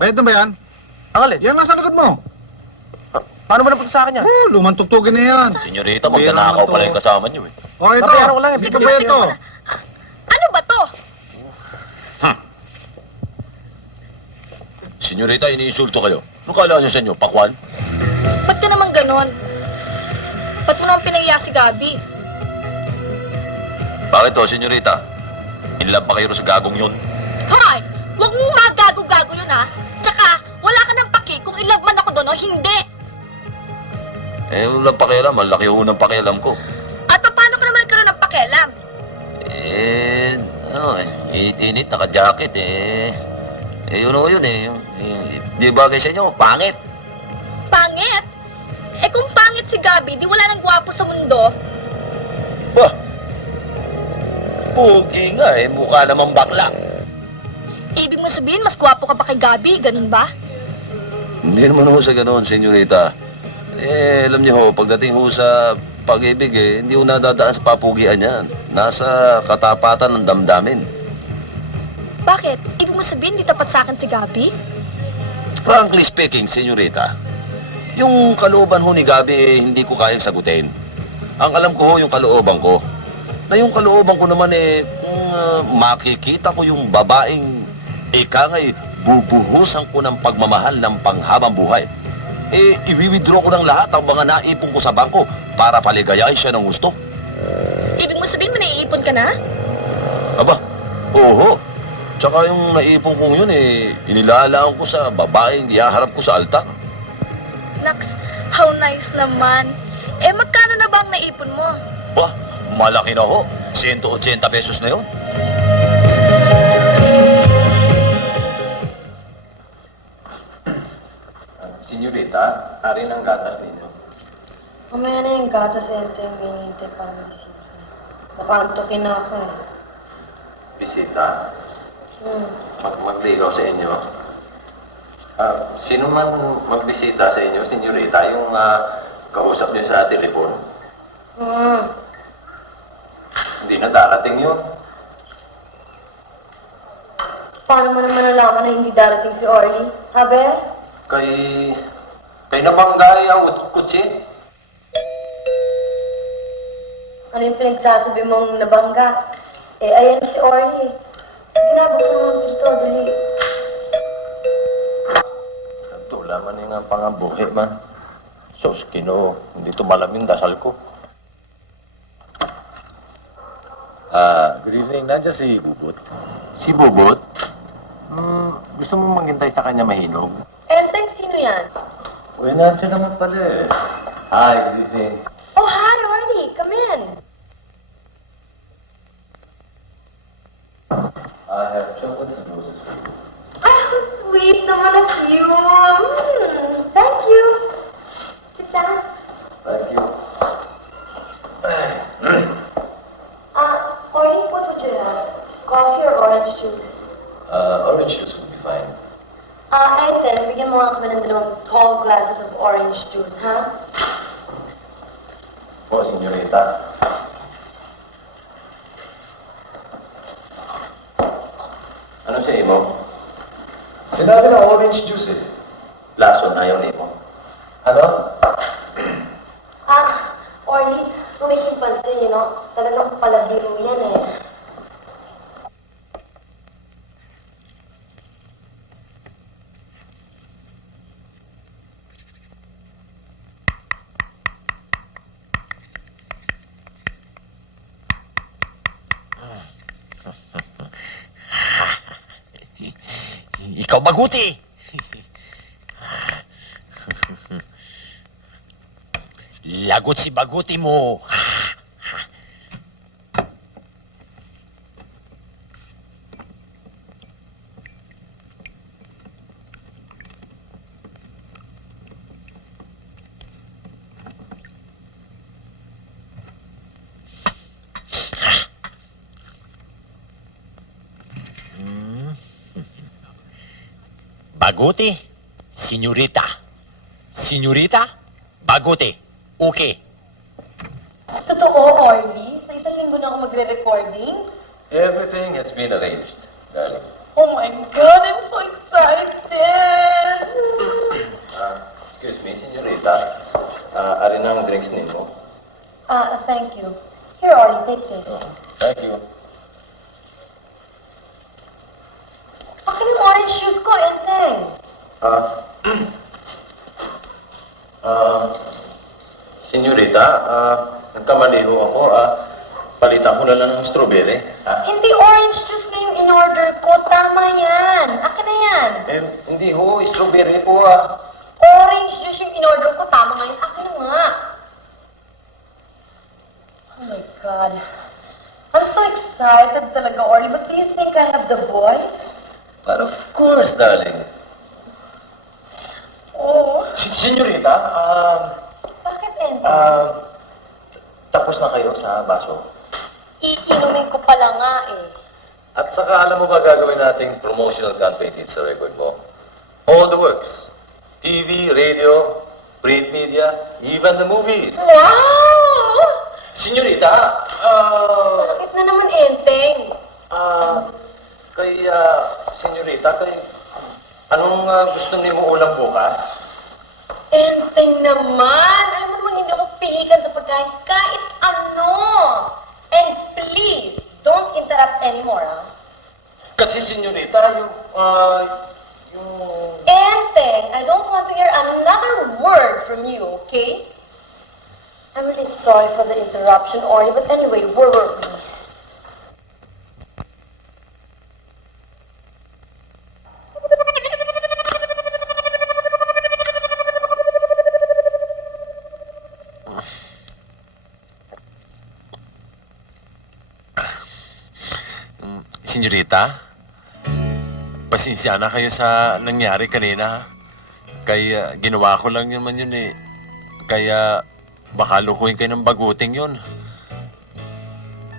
Bayad na ba yan? Ang alin? Yan nasa likod mo. Paano mo napunta sa akin yan? Oh, lumang tugtugin na yan. Senyorita, magkanakaw pala yung kasama niyo eh. Oh, ito. Babayaran ko lang yan. Dito ba ito? Ano ba to? Senyorita, iniinsulto kayo. Ano kala niyo sa inyo? Pakwan? Ba't ka naman ganon? Ba't mo naman pinaiya si Gabi? Bakit to, senyorita? In love ba kayo sa gagong yun? Hoy! Huwag mong magago-gago yun, ha? Tsaka, wala ka ng paki kung in love man ako doon o hindi. Walang pakialam. Ang laki ho ng pakialam ko. At paano ka naman nagkaroon ng pakialam? Init-init, naka-jacket yun o yun di bagay sa inyo, pangit. Pangit? Eh kung pangit si Gabi, di wala nang gwapo sa mundo. Bah, pugi nga mukha namang bakla. Ibig mo sabihin, mas gwapo ka pa kay Gabi, ganun ba? Hindi naman ho sa ganoon, senyorita. Alam niyo ho, pagdating ho sa pag-ibig hindi ho nadadaan sa papugian yan. Nasa katapatan ng damdamin. Bakit? Ibig mo sabihin, di tapat sa akin si Gabi? Frankly speaking, senyorita, yung kalooban ho ni Gabi hindi ko kayang sagutin. Ang alam ko ho yung kalooban ko. Na yung kalooban ko naman kung makikita ko yung babaeng nga'y bubuhusan ko ng pagmamahal ng panghabang buhay. I-withdraw ko ng lahat ang mga naipon ko sa bangko para paligayahin siya ng gusto. Ibig mo sabihin, may naiipon ka na? Aba, oo. Tsaka yung naipon kong yun inilalaan ko sa babaeng ihaharap ko sa altar. Naks, how nice naman. Magkano na ba ang naipon mo? Bah, malaki na ho. 180 pesos na yun. Senyorita, ari ng gatas ninyo. Mamaya na yung gatas, Ente. May hinihintay pa ang bisita. Nakaantokin na ako Bisita, Hmm. magligaw sa inyo. Sino man magbisita sa inyo, senyorita, yung kausap niyo sa telepon, hindi na darating yun. Paano mo naman nalaman na hindi darating si Orly? Habe? Kay nabanggay ang kutsi. Ano yung pinagsasabi mong nabangga? Ayan si Orly. Ginabuksan mo ang pinto, dali. Tula man yung nga pangabuhi man. Sos, hindi tumalam yung dasal ko. Good evening. Nandiyan si Bubot. Si Bubot? Gusto mo maghintay sa kanya mahinog? Enteng, sino yan? Uy, nandiyan naman pala Hi, good evening. Oh, hi, Orly. Come in. I have chocolates and roses for you. Ay, how sweet naman of you. Thank you. Sit down. Thank you. Orly, what would you have? Coffee or orange juice? Orange juice would be fine. Enteng, bigyan mo nga kami ng 2 tall glasses of orange juice, ha? Po, senyorita. Ano siya, Imo? Sinabi na orange juice Lason, ayaw ni Imo. Ano? Orly, kung may pansin, talagang palabiro yan Ikaw baguti! Lagot si baguti mo! Baguti, senyorita. Senyorita, baguti. Okay. Totoo, Orly? Sa isang linggo na ako magre-recording? Everything has been arranged, darling. Oh my God, I'm so excited! Excuse me, senyorita. Ari na ang drinks ninyo. Thank you. Here, Orly, take this. Thank you. Akin yung orange juice ko, Enteng. Senyorita, nagkamali ho ako. Palitan ko na lang ng strawberry. Hindi orange juice na yung in-order ko. Tama yan. Akin na yan. Hindi ho, strawberry po Orange juice yung in-order ko. Tama nga yun. Akin na nga. Oh my God. I'm so excited. the boys? But of course, darling. Oo. Senyorita, Bakit, Ente? tapos na kayo sa baso? Iinumin ko pala nga eh. At saka alam mo ba gagawin nating promotional campaign dito sa record mo? All the works. TV, radio, print media, even the movies. Wow! Senyorita, Bakit na naman, Enteng? senyorita, anong gusto niyo mo ulam bukas? Enteng naman! Alam mo naman, hindi ako pihikan sa pagkain kahit ano! And please, don't interrupt anymore, ah. Kasi senyorita, yung... Enteng, I don't want to hear another word from you, okay? I'm really sorry for the interruption, Ori, but anyway, where were we? Senyorita, pasensya na kayo sa nangyari kanina. Kaya ginawa ko lang naman yun eh. Kaya baka lukuhin kayo ng baguting yun.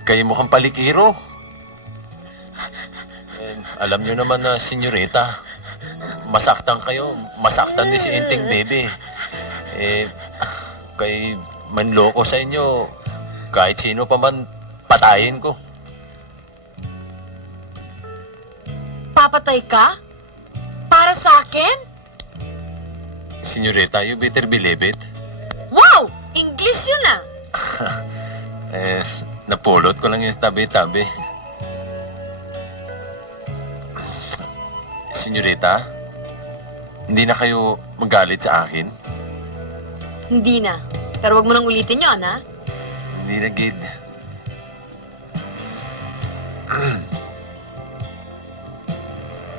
Kayo mukhang palikiro. Alam nyo naman na, senyorita, masaktan kayo. Masaktan din si Inting Baby. Kay manloko sa inyo, kahit sino pa man, patayin ko. Papatay ka? Para sa akin? Senyorita, you better believe it. Wow! English yun ah! Napulot ko lang yung tabi-tabi. Senyorita, hindi na kayo magalit sa akin? Hindi na. Pero wag mo nang ulitin yun, ha? Hindi na, Gid.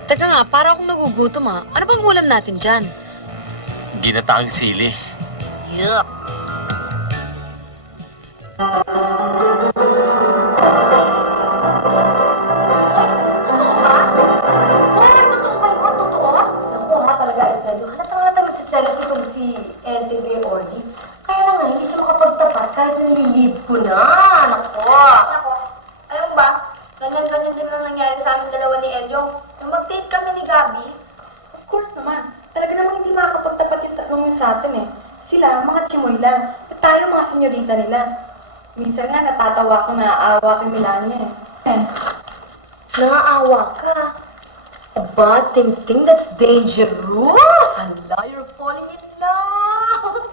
Teka nga, para akong nagugutom, ha? Ano bang ulam natin dyan? Ginataang sili. Yuck! Totoo ba? Hoy, totoo ba yun? Totoo? Naku ha, talaga, Ednaldo. Halata nagsiselos itong si NTV Orly. Kaya lang nga, hindi siya makapagtapat kahit nililib ko na. Naku. Naku. Alam mo ba, ganyan-ganyan din lang nangyari sa aming dalawa ni Elio. Nung mag-date kami ni Gabi. Of course naman. Talaga namang hindi makakapagtapat yung tatlong yun sa atin eh. Sila, mga chimoy lang. At tayo, mga senyorita nila. Minsan nga, natatawa ko na aawa kay Melania eh. Naawa ka. Aba, ting-ting, that's dangerous. Hala, you're falling in love.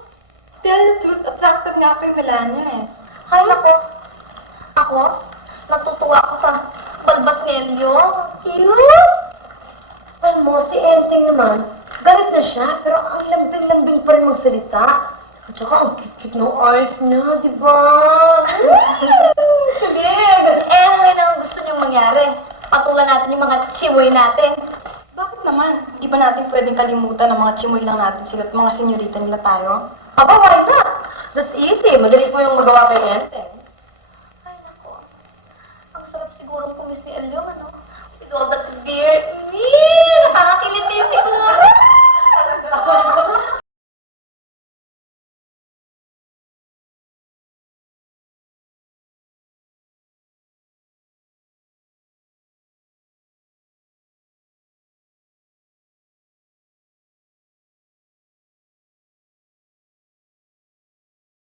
Tell the truth, attracted nga ako kay Melania eh. Hay, nako. Ako, natutuwa ako sa balbas ni Elio. Cute. Alam mo, si Enteng naman, galit na siya, pero ang lambing-lambing pa rin magsalita. At saka ang cute-cute ng eyes niya, di ba? Sige. Ano na ang gusto niyong mangyari? Patulan natin yung mga chimoy natin. Bakit naman? Hindi ba natin pwedeng kalimutan ng mga chimoy lang natin sila at mga senyorita nila tayo? Aba, why not? That's easy. Madali po yung magawa kay Enteng. Ay, nako. Ang sarap sigurong kumis ni Elio, ano? With all that beer. Nakakiliti siguro.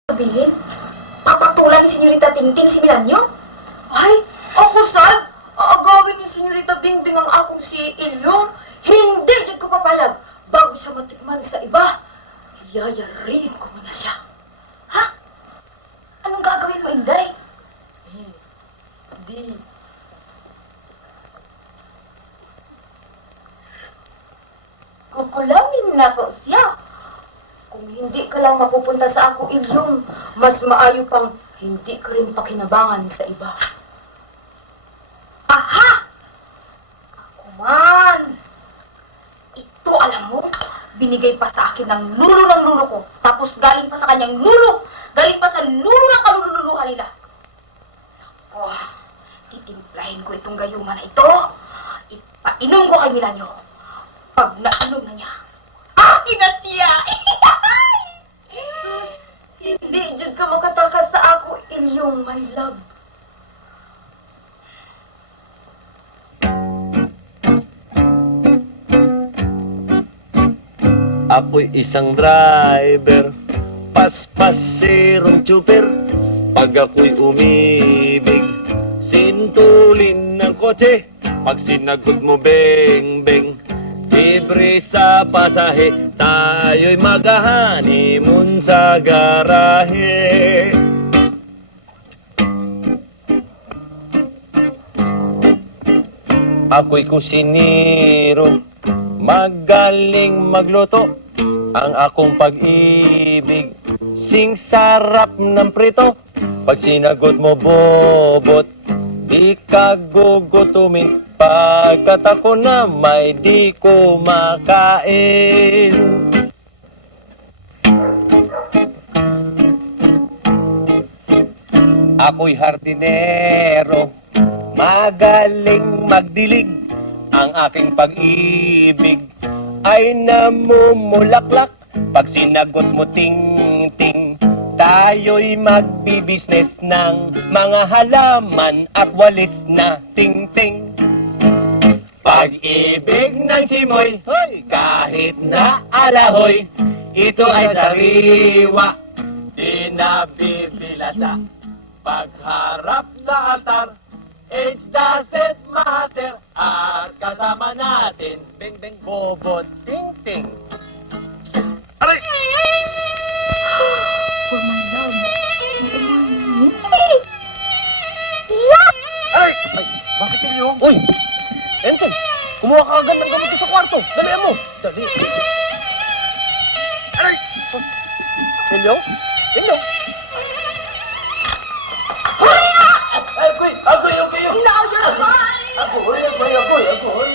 Sabihin, papatulan ni Senyorita Tingting si Milanyo? Ay, ako sad! Aagawin ni Senyorita Bingbing ang akong si Ilyong. Hindi din ko papalag bago siya matikman sa iba. Yayariin ko muna siya. Ha? Anong gagawin mo, Inday? Di. Kukulangin na ko siya. Kung hindi ka lang mapupunta sa ako, Ilyong, mas maayo pang hindi ka rin pakinabangan sa iba. Aha! Ako man! Ito, alam mo, binigay pa sa akin ng lulo ko. Tapos galing pa sa kanyang lulo. Galing pa sa lulo ng kalululuhan nila. Ako, titimplahin ko itong gayuma na ito. Ipainom ko kay Milanyo. Pag nainom na niya, akin na siya! Hindi, dyan ka makatakas sa ako, ilyong my love. Ako'y isang driver, paspasirong tsuper. Pag ako'y umibig, sintulin ng kotse. Pag sinagot mo beng-beng, libre sa pasahe. Tayo'y mag-honeymoon sa garahe. Ako'y kusinero, magaling magluto. Ang akong pag-ibig, sing sarap ng prito. Pag sinagot mo bobot, di ka gugutumin. Pagkat ako na may di ko makain. Ako'y hardinero, magaling magdilig. Ang aking pag-ibig ay namumulaklak. Pag sinagot mo ting-ting, tayo'y magbibisnes ng mga halaman at walis na ting-ting. Pag-ibig ng simoy, hoy, kahit na alahoy, ito ay sariwa, di nabibilasa. Pagharap sa altar, age doesn't matter. At kasama natin, beng-beng, bobot, ting-ting. Aray! For my love. Aray! Ay, bakit Elio? Uy! Enteng, kumuha ka agad ng gamot sa kwarto. Dalihan mo. Dali. Aray! Elio? Elio? Agoy! Agoy! Agoy! Now you're mine! Agoy! Agoy! Agoy! Agoy!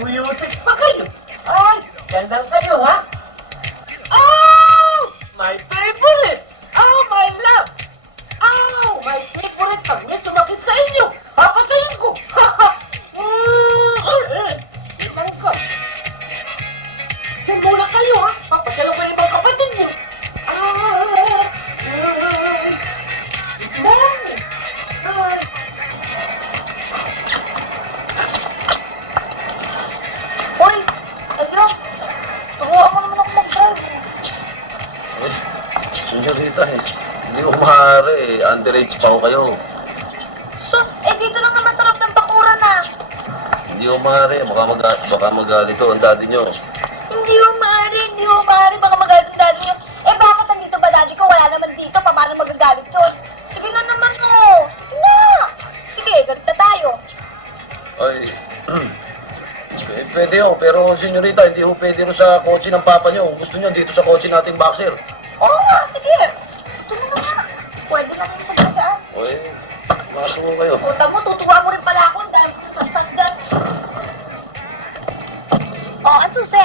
may music pa kayo. Ay, yan lang kayo, ha? Oh! My favorite! Oh, my love! Oh, my favorite! Pag may sumakit sa inyo, papatayin ko! Ilan ko. Diyan muna kayo, ha? Papadala ko yung ibang kapatid niyo. Good morning! Hoy, Edro, turuan mo naman ako mag-drive. Senyorita, hindi ko maaari underage pa ako kayo. Sus, dito lang naman sa loob ng bakuran na. Hindi ko maaari, baka magalito ang daddy nyo. Hindi mo maaari, baka magalit ang daddy niyo. Bakit nandito ba daddy ko? Wala naman dito, paano magagalit yun? Sige na naman, oh. Sige na. Sige, galit na tayo. Ay, pwede yun. Pero, senyorita, hindi ko pwede rin sa kotse ng papa nyo. Gusto nyo dito sa kotse nating boxer. Oo nga, sige. Ito na nga. Pwede lang yung pagkagaan. Oy, maso mo kayo. Puta mo, tutuwa mo rin pala ako dahil sasasad dyan. Oh, ang susi.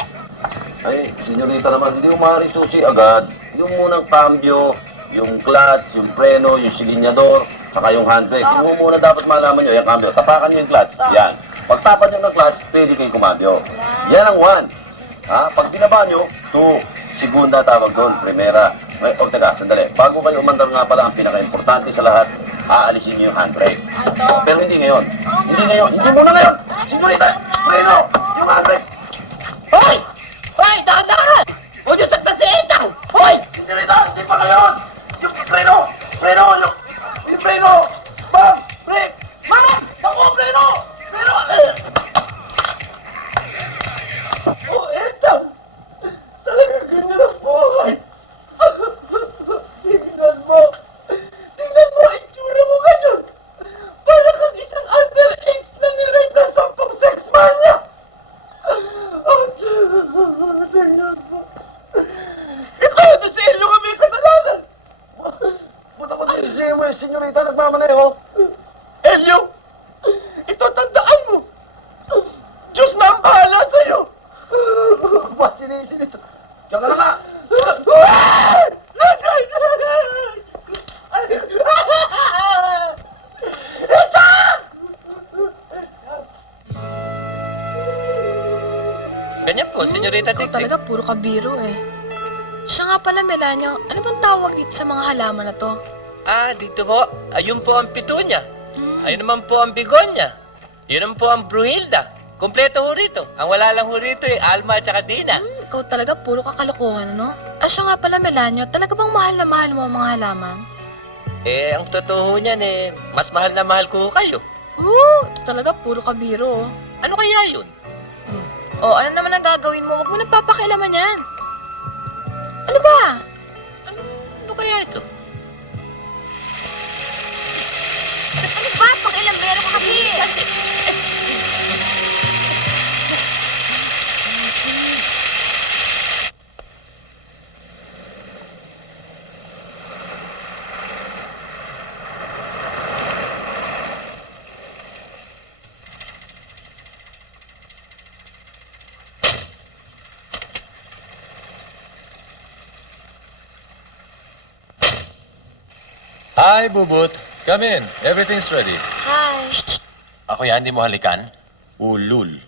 Ay, senyorita naman, hindi ko maaari susi agad. Yung munang cambio, yung clutch, yung preno, yung silinyador, saka yung handbrake. Yung muna dapat malaman nyo, yung cambio. Tapakan nyo yung clutch. Yan. Pag tapan nyo ng clutch, pwede kayo kumambyo. Yan ang 1. Ha? Pag binaba nyo, 2. Segunda tawag doon, primera. Ay, teka, sandali. Bago kayo umandar nga pala, ang pinaka-importante sa lahat, aalisin nyo yung handbrake. Pero hindi ngayon. Hindi ngayon. Hindi muna ngayon. Senyorita, preno, yung handbrake. Hoy! Hoy, dahan-dahan! Huwag niyo saktan si Etang! Hoy! Senyorita, hindi pa ngayon. Yung preno, yung preno. Bang, brake. Ma'am! Naku, preno. Preno. Oh, Etang! Talaga ganyan ang buhay. Tingnan mo. Tingnan mo ang itsura mo ngayon. Para kang isang underage na nilay na 10 sex mania. Tingnan mo. Ikaw, ito si Elio kami kasalanan. Buta ko din siya mo, senyorita, nagmamaneho. Elio, ito tandaan mo. Diyos na ang bahala sa'yo. Ba, sinisinito. Diyan ka na nga. Ganyan po, Senyorita Ikaw Tiktik. talaga puro kabiro eh. Siya nga pala, Melanio, ano bang tawag dito sa mga halaman na to? Ah, dito po. Ayun po ang pitunya. Ayun naman po ang bigonya. Yun naman po ang bruhilda. Kompleto ho rito. Ang wala lang ho rito Alma at saka Dina. Ikaw talaga puro kakalokohan, ano? Siya nga pala, Melanio, talaga bang mahal na mahal mo ang mga halaman? Ang totoo niyan mas mahal na mahal ko kayo. Ito talaga puro kabiro. Ano kaya yun? Ano naman ang gagawin mo? Huwag mo nang papakialaman yan. Ano ba? Ano kaya ito? Ano ba? Pakialambero ko kasi. Hi, Bubut. Come in. Everything's ready. Hi. Ako yan, hindi mo halikan? Ulul.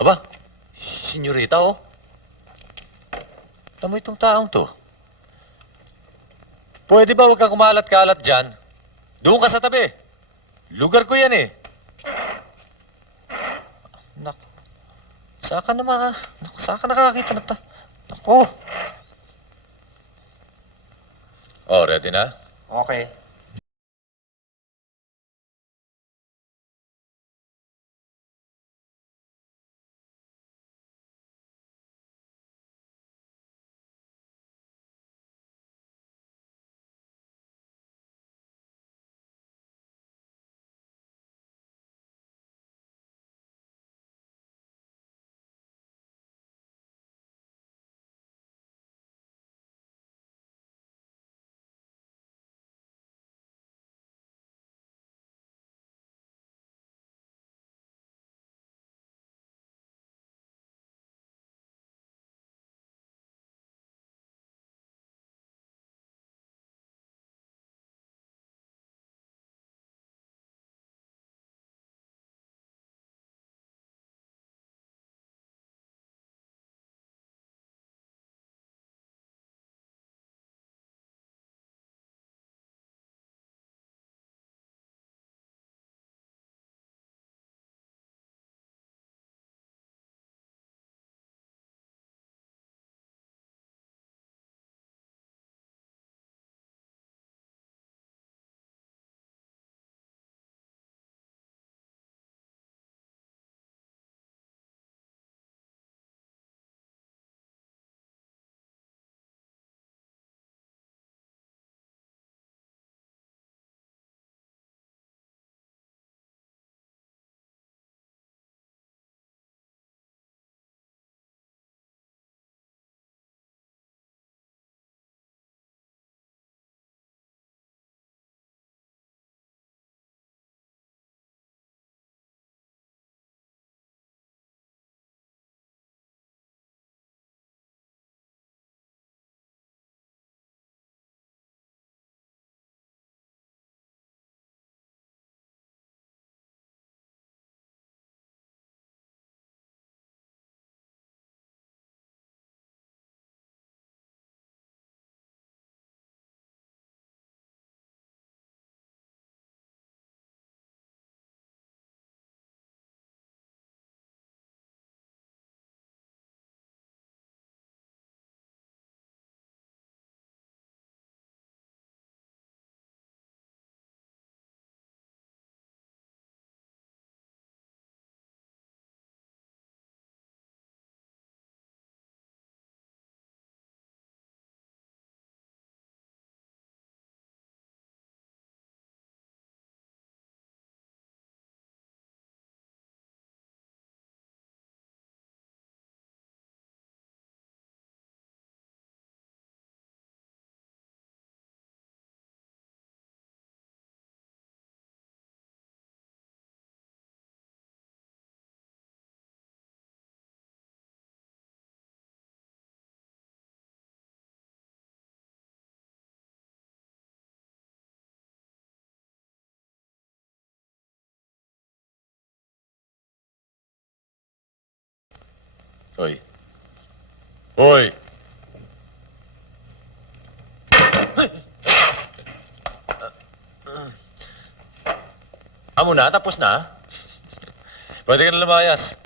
Aba, senyorita, oh. Tamo itong taong to. Pwede ba huwag kang kumalat-kalat dyan? Doon ka sa tabi. Lugar ko yan eh. Naku. Saan ka nakakita na Naku. Oh, ready na? Okay. Hoy. Hoy! Amo na? Tapos na? Pwede ka na lumayas.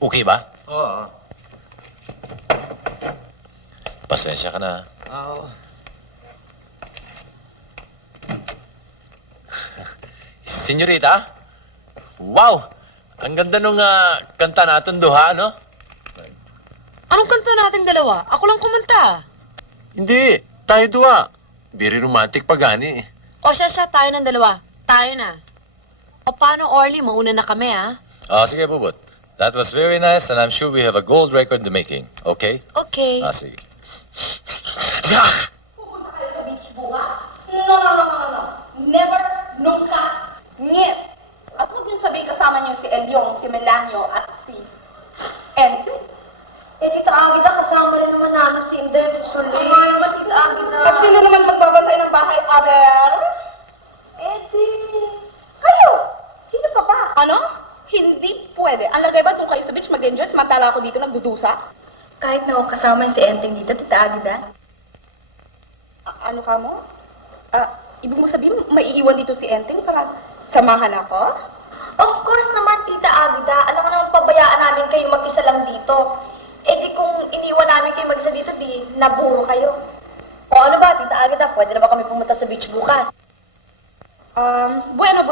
Okay ba? Oo. Pasensya ka na. Oo. Senyorita? Wow! Ang ganda nung kanta natin duha, no? Anong kanta nating dalawa? Ako lang kumanta. Hindi. Tayo duha. Very romantic pa gani. O siya, tayo ng dalawa. Tayo na. O paano, Orly? Mauna na kami, ha? Sige, Bubot. That was very nice and I'm sure we have a gold record in the making. Okay? Okay. Sige. Pupunta kayo sa beach bukas? No. Never, nunca, ngit. At huwag niyo sabihin kasama niyo si Elyong, si Melanio, at si Ente. Eh, Tita Agida, kasama rin naman namin si Inday at si Suling. Ano naman, Tita Agida? At sino naman magbabantay ng bahay, Aber? Eh, di... Kayo! Sino pa ba? Ano? Hindi pwede. Ang lagay ba doon kayo sa beach mag-enjoy samantala ako dito nagdudusa? Kahit na ako kasama yung si Enteng dito, Tita Agida. Ano ka mo? Ibig mo sabihin, maiiwan dito si Enteng para samahan ako? Of course naman, Tita Agida. Alam mo naman, pabayaan namin kayo mag-isa lang dito. Eh di kung iniwan namin kayo mag-isa dito, di naburo kayo. O ano ba, Tita Agida? Pwede na ba kami pumunta sa beach bukas? Bueno.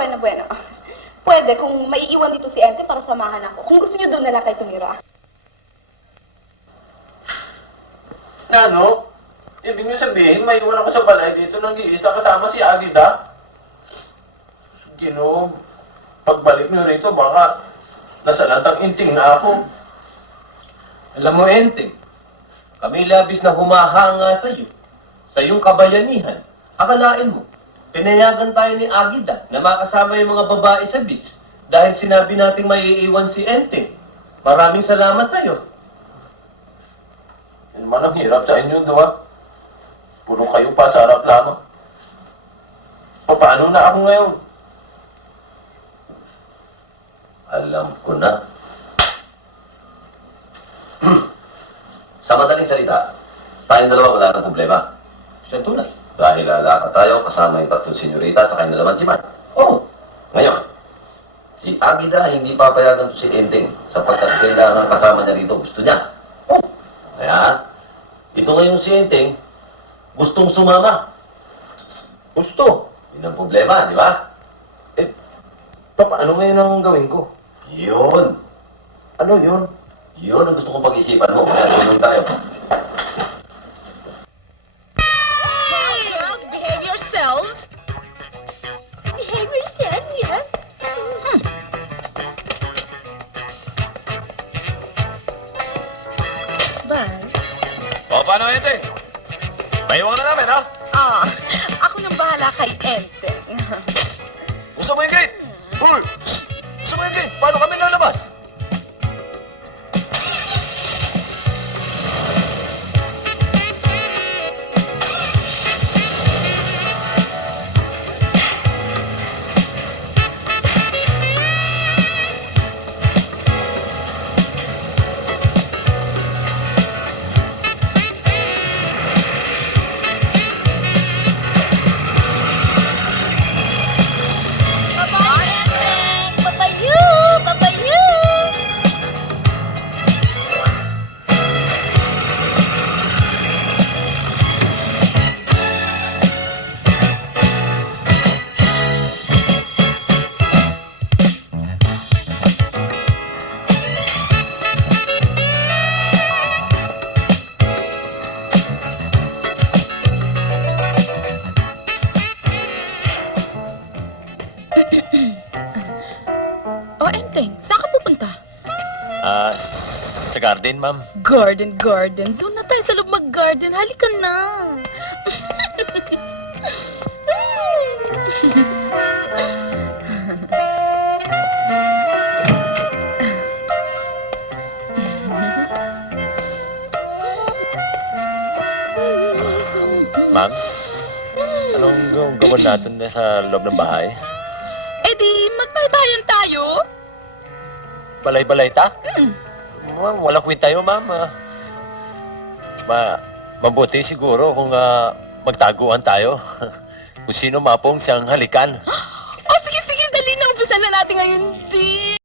Pwede kung maiiwan dito si Ente para samahan ako. Kung gusto niyo doon na lang kayo tumira. Ano? Ibig niyo sabihin, may iwan ako sa balay dito nag-iisa kasama si Agida? Gino, pagbalik niyo rito, baka nasa lantang inting na ako. Alam mo, Enteng, kami labis na humahanga sa iyo. Sa iyong kabayanihan. Akalain mo, pinayagan tayo ni Agida na makasama yung mga babae sa beach dahil sinabi nating may iiwan si Enteng. Maraming salamat sa iyo. Yan man ang hirap sa inyo, diba? Puro kayo pa sa harap lamang. Paano na ako ngayon? Alam ko na. Sa madaling salita, tayong dalawa wala ng problema. Siya tunay. Dahil lalakad tayo kasama yung tatlong senyorita at saka yung dalawang chiman. Oo. Ngayon, si Agida hindi papayagan to si Enteng sapagkat kailangan kasama niya rito. Gusto niya. Oo. Kaya, ito ngayon si Enteng, gustong sumama. Gusto. Yun ang problema, di ba? Paano ngayon ang gawin ko? Yun. Ano yun? Yun ang gusto kong pag-isipan mo. Kaya tulong tayo. Girls, behave yourselves. Behave yourself, yes? Bye. O, paano, Enteng? May iwan na namin, ha? Ako nang bahala kay Enteng. Gusto mo yung gate? Hoy! Gusto mo yung gate? Paano kami lalabas? Bye-bye, Enteng! Papayu! Papayu! Enteng, saan ka pupunta? Sa garden, ma'am. Garden. Doon na tayo sa loob mag-garden. Halika na. Ma'am, anong gawin natin sa loob ng bahay? Eh di, magbaybayan tayo. balay-balay ta? Ma'am, walang kwenta yun, ma'am. Mabuti siguro kung magtaguan tayo. Kung sino mapong siyang halikan. Oh, sige, sige, dali na. Umpisan na natin ngayon, di.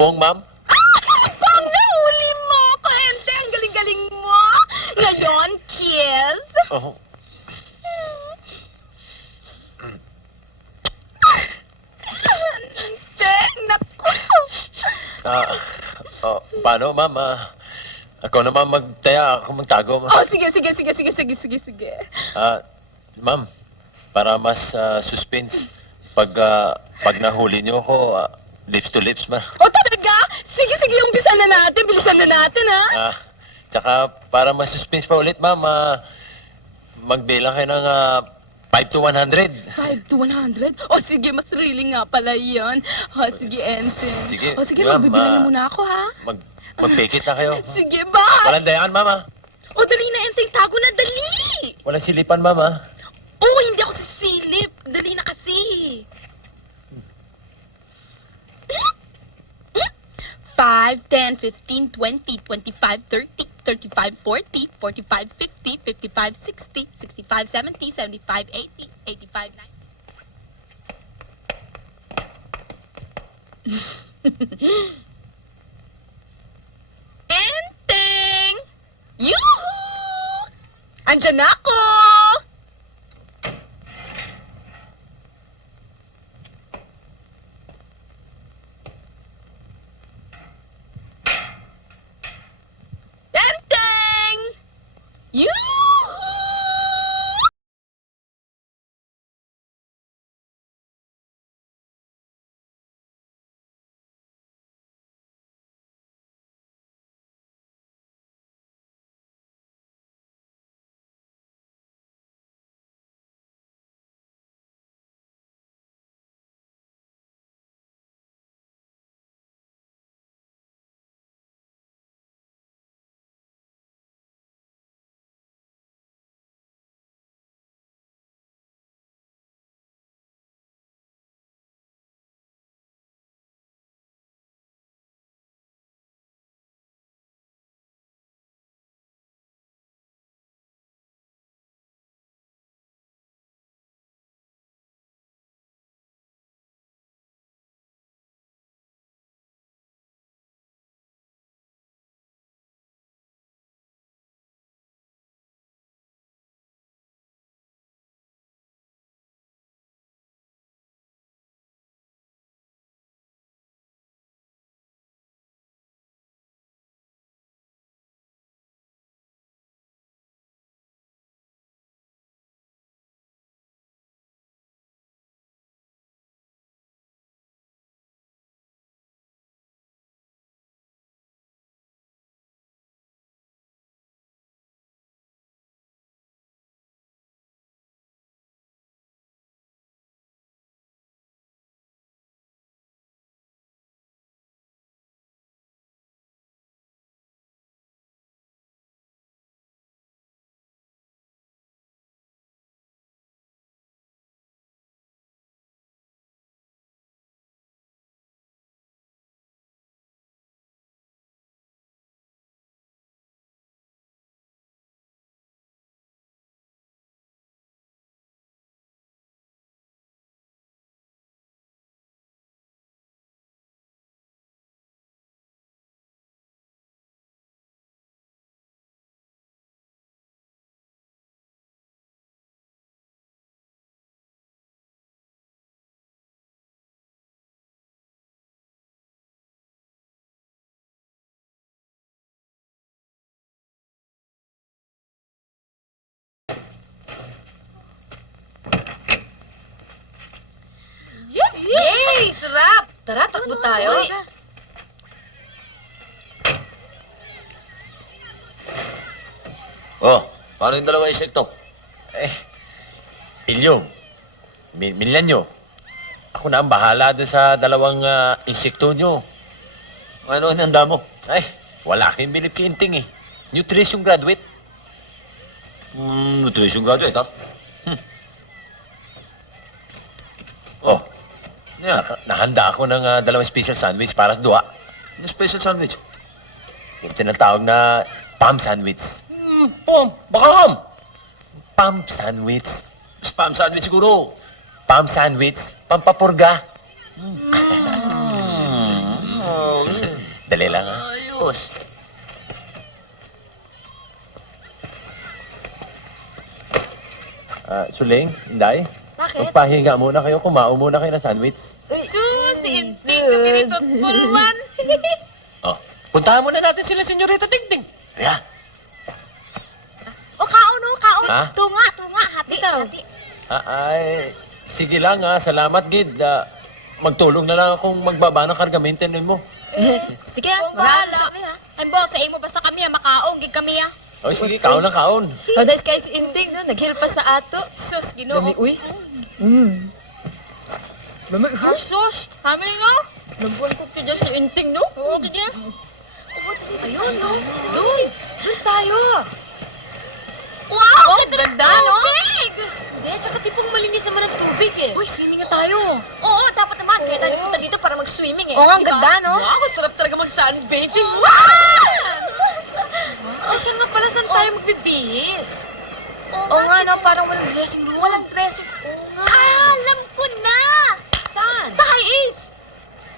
Pong, ma'am? Pang nahuli mo ko, Ente. Ang galing-galing mo. Ngayon, kiss. Oh, Ente, naku. paano, ma'am? Ako naman magtaya, ako magtago, ma'am. Oh, sige, sige, sige, sige, sige, sige, sige. Ma'am, para mas suspense, pag nahuli niyo ako, lips to lips, ma'am. Oh, talaga? Sige, sige, umpisan na natin. Bilisan na natin, ha? Tsaka para mas suspense pa ulit, ma'am, magbilang kayo ng 5 to 100. 5 to 100? Oh, sige, mas thrilling nga pala yan. Oh, sige, Ente. Sige, Oh, sige, ma'am, magbibilang niyo muna ako, ha? Mag-fake it na kayo. Sige, ba? Walang dayaan, ma'am, Oh, dali na, Ente. Tago na, dali! Walang silipan, ma'am, Oh, hindi ako sisilip. Dali na kasi. 5, 10, 15, 20, 25, 30, 35, 40, 45, 50, 55, 60, 65, 70, 75, 80, 85, 90. Enteng! Yuhu! Andyan na ako! Tara, takbo tayo. Oh, paano yung dalawa insekto? Ilyong, Milyan nyo, ako na ang bahala doon sa dalawang insekto nyo. Ano ang handa mo? Ay, wala kayong bilip kiinting eh. Nutrition graduate. Nutrition graduate, ha? Oh, Yeah. nahanda ako ng dalawang special sandwich para sa duwa. Yung special sandwich. Yung tinatawag na palm sandwich. Pom, baka ham. Palm sandwich. Spam sandwich siguro. Palm sandwich, pampapurga. Dali lang ha. Ayos. Suling, Inday, Bakit? magpahinga muna kayo, kumao muna kayo ng sandwich. Susi, inting kami rito. Pulman. Oh, puntahan muna natin sila, Senyorita Tingting. Kaya, O, kaon o, kaon. Ha? Tunga, hati, hati. Ay, sige lang salamat, Gid. Magtulong na lang akong magbaba ng kargamento mo. Sige, bahala. Ang bot, sa imo basta kami, makaong, gig kami, O sige, kaon ng kaon. Oh, nice guys, inting, no? Naghilpa sa ato. Sus, ginoo. uy. Ah, sus, hamin no? Nambuhan ko kaya si inting, no? Oo, kaya. Ayun, no? Doon tayo. Wow, ganda, no? Big! Hindi, tsaka tipong malinis naman ang tubig, eh. Uy, swimming nga tayo. Oo, dapat naman. Kaya tayo punta dito para mag-swimming, eh. Oo nga, ang Diba? ganda, no? Wow, sarap talaga mag-sunbathing. Ay, siya nga pala, saan tayo magbibihis? Oo nga, no? Parang walang dressing room. Walang dressing. Oo nga. Alam ko na! Saan? Sa High Ace.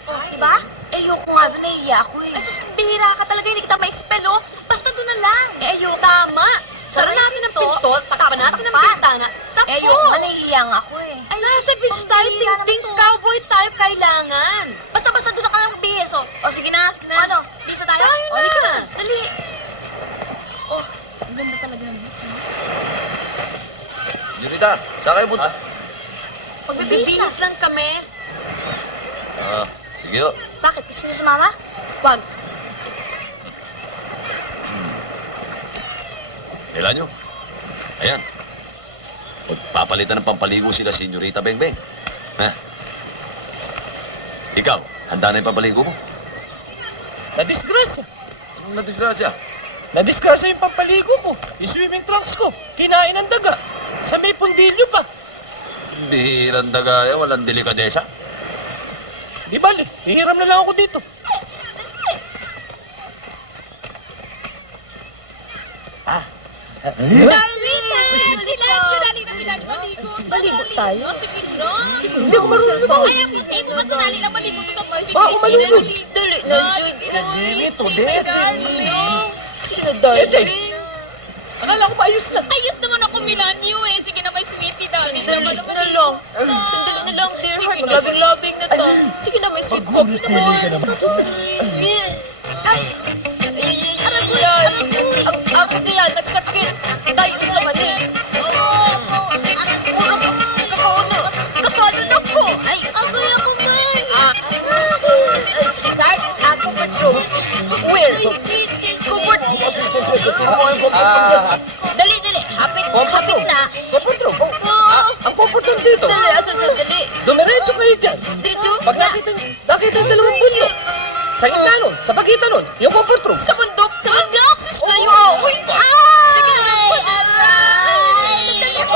Oh, diba? Ayoko nga doon, nahihiya ako, eh. Ay, sus, bihira ka talaga. Hindi kita may spell, oh. Basta doon na lang. Ayoko. Tama. Sara natin ang pinto, takpan natin ang bintana. Tapos. Ayoko nga, nahihiya nga ako, eh. Ay, nasa beach tayo, ting-ting, cowboy tayo, kailangan. Basta-basta doon na ka lang magbihis, oh. O, sige na, Ano, bisa tayo? Tayo na. Halika na. Dali. Oh, ang ganda talaga ng beach, no? Senyorita, saan kayo punta? Magbibihis lang kami. Sige ho. Bakit? Gusto niyo sumama? Wag. Kailan nyo? Ayan. Magpapalitan ng pampaligo sila, Senyorita Bengbeng. Ha? Ikaw, handa na yung pampaligo mo? Na-disgrasya. Anong nadisgrasya? Na-disgrasya yung pampaligo ko. Yung swimming trunks ko. Kinain ng daga. Sa may pundilyo pa. Bihirang daga yan, walang delikadesa. Di bali, hihiram na lang ako dito. Maligo tayo? Sige na. Hindi ako marunong. Ay, ang puti mo ba tunali lang maligo sa pwede? Ako maligo. Dali na, Jude. Sige, today. Sige na, darling. Akala ko ba ayos na? Ayos naman ako, Milanyo eh. Sige na, may sweetie darling. Sandali na lang. Sandali na lang, dear heart. Maglabing-labing na to. Sige na, may sweet coffee na more. Ay! Aray ko yan! Ako kaya, nagsakit. Tayo sa mali. Murang kakaano na ko. Ay! Ako yung kumain. Start, ako patrol. Will. Kumot. Dali. Hapit na. Papatro. Ang pupuntan dito. Dali, sandali. Dumiretso kayo dyan. Dito. Pag nakita yung dalawang puno. Sa gitna nun, sa pagitan nun, yung comfort room. Sa bundok. Sa bundok. Sus kayo. Uy. Sige na. Aray. Dali ako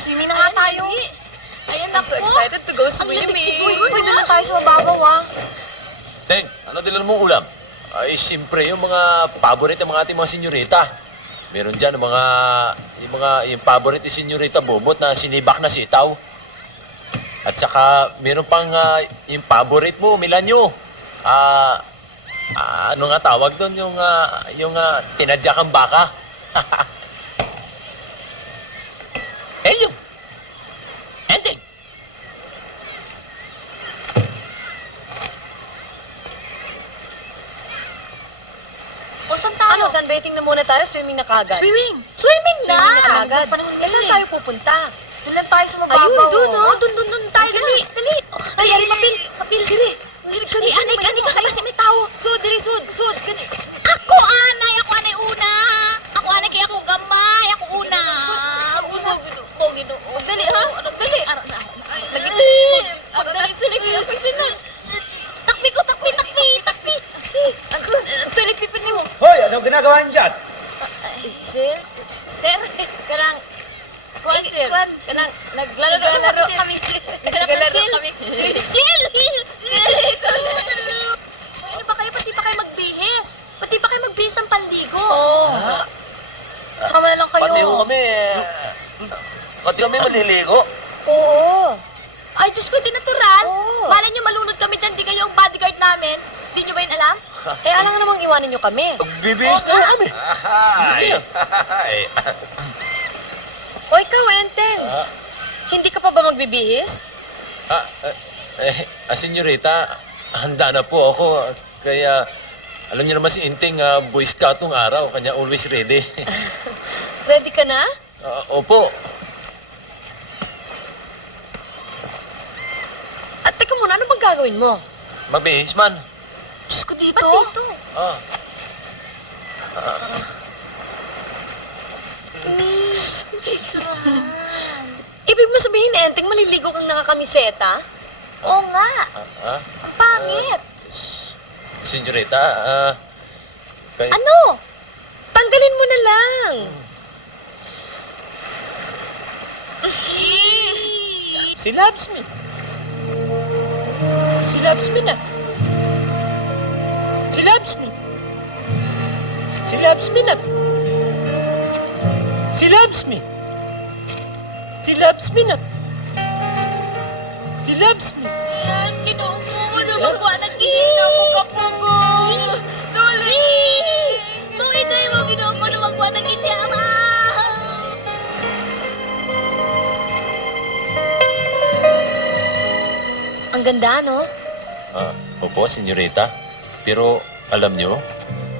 Swimming na nga tayo. Ayun, I'm so excited to go swimming. Uy, doon na tayo sa mababaw, ah. Teng, ano dilan mo ulam? Ay, siyempre, yung mga paborite ng mga ating mga senyorita. Meron dyan yung paborite ni senyorita Bobot na sinibak na sitaw. At saka, meron pang yung favorite mo, Milanyo. Ano nga tawag doon? Yung tinadyak ang baka. Elio! Ending! O, saan tayo? Ano, sunbathing na muna tayo? Swimming na kagad? Swimming! Swimming na! Swimming na kagad. Panahon Eh, saan tayo pupunta? Doon lang tayo sa mababaw. Ayun, dun, oh. Oh, dun tayo. Dali. Ay, mapil. Dali. Ay, anay ka kasi may tao. Sud. Gani. Ako, anay una. Ako, anay, kaya ako gamay. Ako una. Ginoo. Dali, ha? Dali. Dali, sulit. Ako'y sunod. Takpi. Tuloy, pipin mo. Hoy, ano ginagawa niyo dyan? Sir, kanang... Kuan, sir. Kanang naglalaro kami. Naglalaro kami. Chill! Ano ba kayo? Pati pa kayo magbihis ang panligo. Oo. Sama na lang kayo. Pati kami maliligo. Oo. Ay, Diyos ko, di natural. Oo. Malay niyo malunod kami dyan, di kayo ang bodyguard namin. Di niyo ba yun alam? Eh, alang nga namang iwanan nyo kami. Bibihis na kami. O ikaw, Enteng. Hindi ka pa ba magbibihis? Senyorita, handa na po ako. Kaya, alam niyo naman si Inting, Boy Scout nung araw. Kanya always ready. Ready ka na? Opo. At teka muna, ano bang gagawin mo? Magbihis man. Diyos ko dito. Ba't dito? Ibig mo sabihin, Enteng, maliligo kang nakakamiseta? Oo nga. Ang pangit. Senyorita, kay... Ano? Tanggalin mo na lang. She loves me. She loves me na. She loves me. She loves me na. She loves me. She loves me na. She loves me. Yan, ginoo mo. Ano magawa na ginoo ko mo? Sulit! Tuwid na mo, ginoo ko. Ano magawa na ginoo? Ang ganda, no? Opo, senyorita. Pero, alam nyo,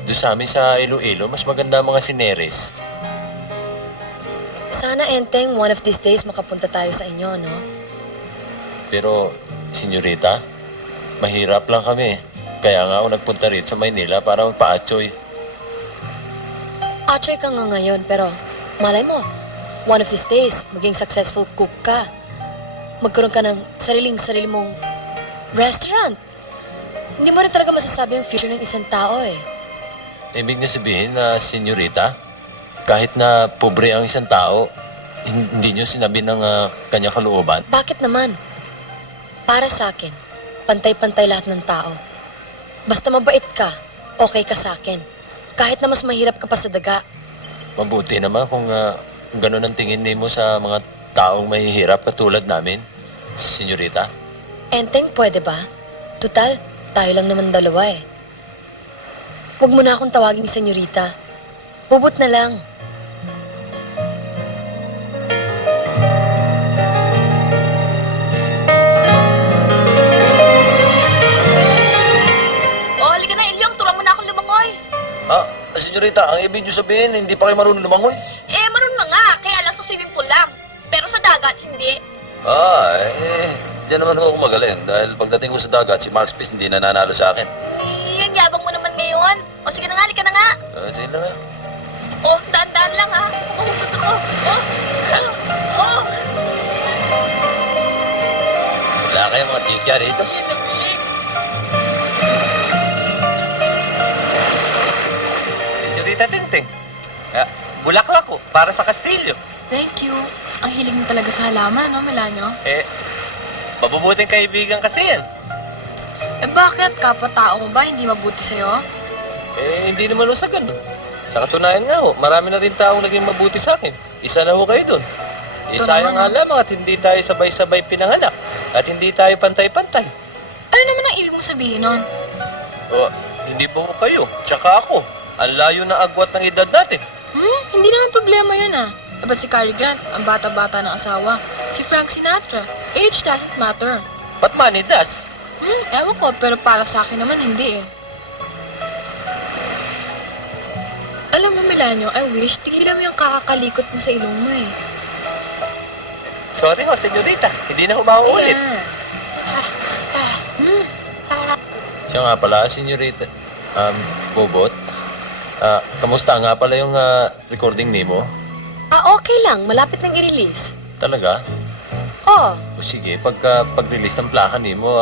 doon sa amin sa Iloilo, mas maganda ang mga sineres. Sana, Enteng, one of these days makapunta tayo sa inyo, no? Pero, senyorita, mahirap lang kami. Kaya nga ako nagpunta rito sa Maynila para magpa-atchoy. Atchoy ka nga ngayon, pero malay mo, one of these days, maging successful cook ka. Magkaroon ka ng sarili mong restaurant. Hindi mo rin talaga masasabi ang future ng isang tao, eh. Ibig niyo sabihin na, senyorita, kahit na pobre ang isang tao, hindi niyo sinabi ng kanyang kalooban? Bakit naman? Para sa akin, pantay-pantay lahat ng tao. Basta mabait ka, okay ka sa akin. Kahit na mas mahirap ka pa sa daga. Mabuti naman kung gano'n ang tingin mo sa mga taong mahihirap katulad namin, senyorita. Enteng, pwede ba? Tutal, tayo lang naman dalawa, eh. Huwag mo na akong tawaging senyorita. Bubot na lang. Oh, halika na, Ilyong. Turuan mo na akong lumangoy. Senyorita, ang ibig niyo sabihin, hindi pa kayo marunong lumangoy? Eh, marunong na nga. Kaya lang sa swimming pool lang. Pero sa dagat, hindi. Diyan naman ako magaling. Dahil pagdating ko sa dagat, si Mark Spitz hindi nananalo sa akin. Yan, yabang mo naman ngayon. O, sige na nga, halika na nga. Sige na nga. Oh, daan-daan lang, ha? Mahubot ako. Oh. Wala kayong mga tikya rito. Senyorita Tinting. Bulaklak ko para sa Kastilyo. Thank you. Ang hilig mo talaga sa halaman, no, Melanio? Mabubuting kaibigan kasi yan. Eh bakit? Kapwa-tao mo ba hindi mabuti sa'yo? Hindi naman ho sa ganun. Sa katunayan nga ho, marami na rin taong naging mabuti sa akin. Isa na ho kayo dun. Ito Sayang naman, nga lamang at hindi tayo sabay-sabay pinanganak. At hindi tayo pantay-pantay. Ano naman ang ibig mo sabihin nun? O, hindi po kayo, tsaka ako. Ang layo ng agwat ng edad natin. Hindi naman problema yun ah. Ba't si Cary Grant, ang bata-bata ng asawa? Si Frank Sinatra. Age doesn't matter. But money does. Ewan ko, pero para sa akin naman hindi eh. Alam mo, Melanio, I wish tigilan mo yung kakakalikot mo sa ilong mo eh. Sorry ho, senyorita. Hindi na umauulit. Yeah. Siya nga pala, senyorita. Bobot. Kamusta nga pala yung recording ni mo? Okay lang. Malapit nang i-release. Talaga? Oh, O sige, pag-release ng plaka ni mo,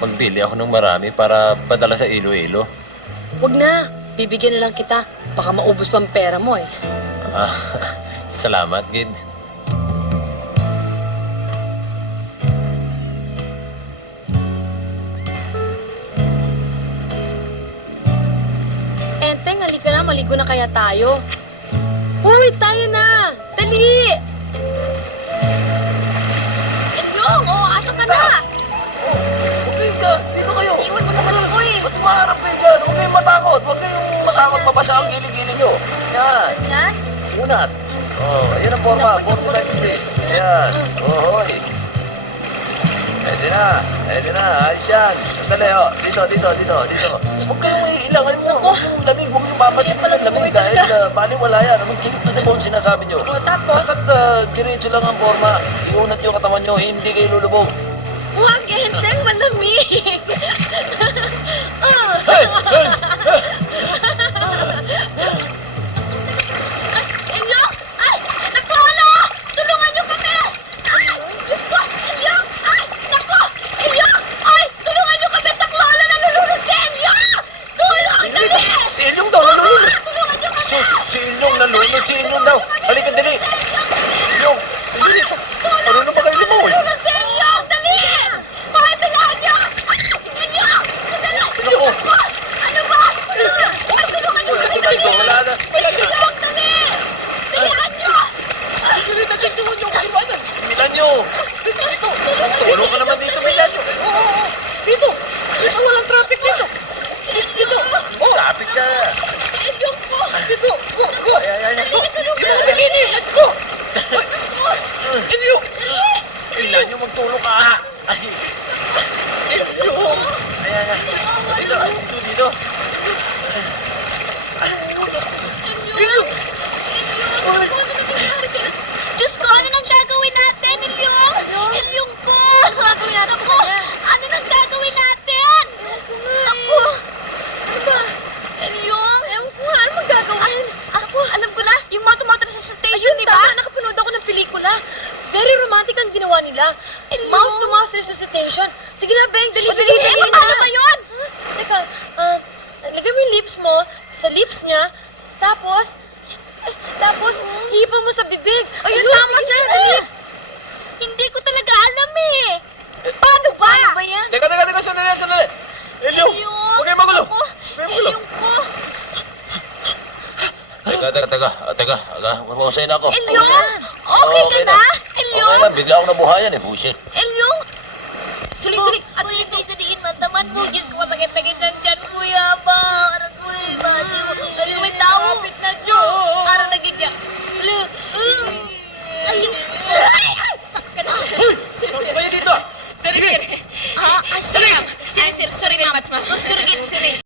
magbili ako ng marami para padala sa Iloilo. wag na. Bibigyan na lang kita. Baka maubos pa ang pera mo eh. Salamat, Gid. Enteng, halika na. Maligo na kaya tayo. Uy, tayo na! Dali! Enyong, asan ka na? Okay dyan, dito kayo. Iwan mo naman ako eh. Ba't maharap kayo dyan? Huwag kayong matakot. Huwag kayong matakot mabasa ang gilid-gilid nyo. Yan. Yan? Unat. Ayan ang forma. 45 degrees. Ayan. Hoy. Pwede na. Ayos yan. Sandali, Dito. Huwag kayong iilangan mo. Huwag yung lamig. Huwag yung papansin mo ng lamig dahil baliwala yan. Anong kilit na mo ang sinasabi nyo? Tapos? Basta't diretso lang ang forma. Iunat nyo katawan nyo. Hindi kayo lulubog. Huwag, Enteng, malamig! Enyong! Ay! Naklolo! Tulungan niyo kami! Ay! Diyos ko! Enyong! Ay! Naku! Enyong! Ay! Tulungan niyo kami! Naklolo! Nalulunod si Enyong! Tulong! Dali! Si Ilyong daw, nalulunod. Tulungan niyo kami! Si Ilyong nalulunod. Si Ilyong daw. Halika, dali. Ilyong, dali. Marunong ba kayo lumawoy? Tulungan si Enyong! Dali! Ay! Tulungan niyo! Ay! Enyong! Dali! Naku. Ano ba? Ay! Tulungan niyo kami! Tulad ko, wala na. Enyong! Dali! Dalihan niyo! Dali na din doon yung kaiwanan. Milanyo. Tulong ka naman dito, Milanyo. Dito! Dito, walang traffic dito! Dito! Traffic ka. Enyong po! Dito! Go! Ay. Bikini! Let's go! Milanyo, magtulong ka. Ay. Ay. Dito. Diyos ko, ano nang gagawin natin, Ilyong? Ilyong ko! Ano gagawin natin? Ako! Ano nang gagawin natin? Ako! Ano ba? Ilyong? Ewan ko nga, ano magagawin? Ako, alam ko na, yung mga tumatara sa station, di ba? Nakapanood ako ng pelikula. Very romantic ang ginawa nila. Mouse to mouth resuscitation. Sige na, Beng, dali. Paano ba yun? Teka, lagay mo yung lips mo sa lips niya, tapos, iipan mo sa bibig. Ayun, tama siya. Hindi ko talaga alam eh. Paano ba? Paano ba yan? Teka, sandali. Ilyong, huwag kayong magulo. Ilyong ko. Teka. Mahusay na ako. Ilyong! Okay ka na? Ilyong! Okay na, bigla akong nabuhayan eh, bullshit. Ilyong! Sulik! At hindi sa diin mataman mo. Diyos ko, masakit na ganyan dyan, kuya ba? Aray ko eh, baliw. Ay, may tao. Kapit na, Diyo. Aray na ganyan. Ay! Ano kayo dito? Sorry, ma'am. Sorry.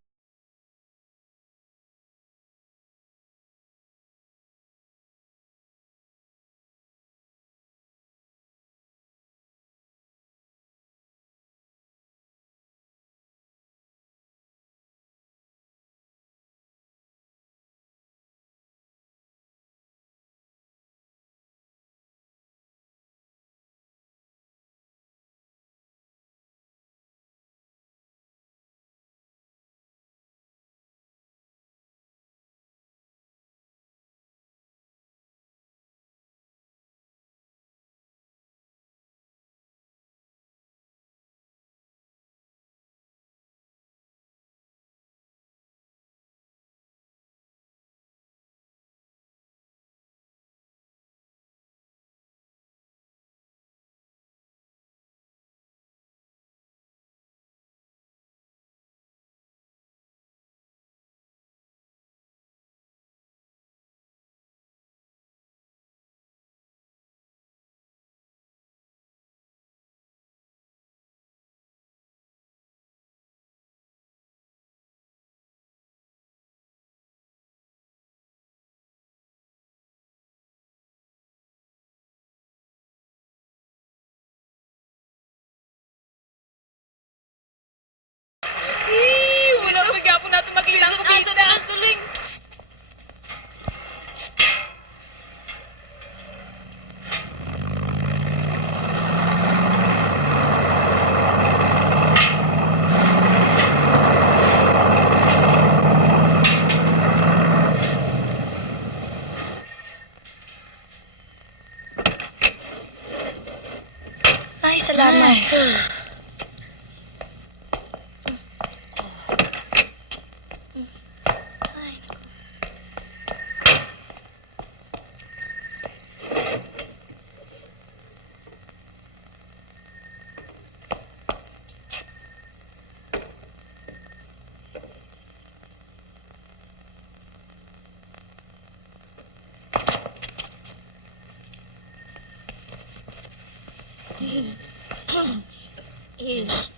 salamat.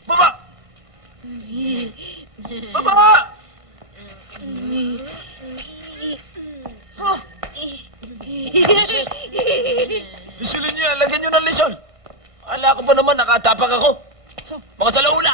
Baba! Baba! Lisulin niyo yan. Lagyan niyo ng lisol. Ala ko pa naman, nakatapak ako. Mga salaula!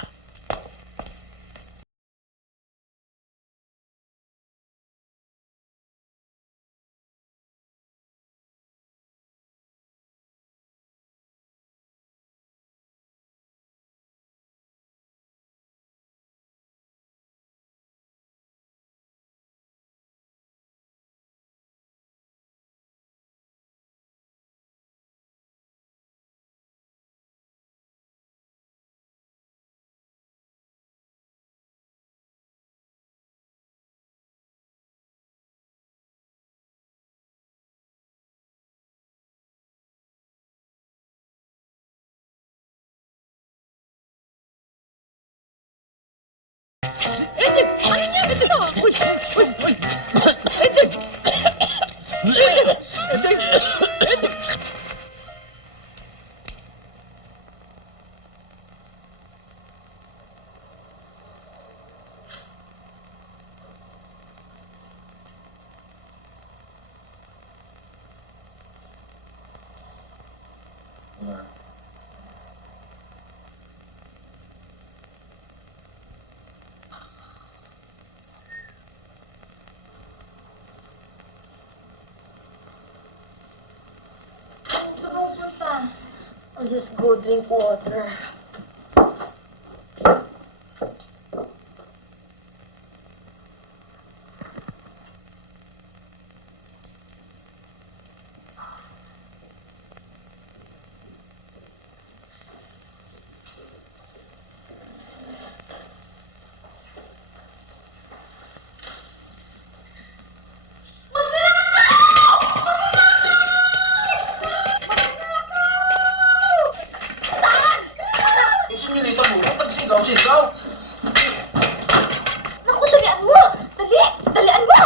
I'll just go drink water. Senyorita mo, pagsigaw-sigaw. Naku, dalian mo! Dali! Dalian mo!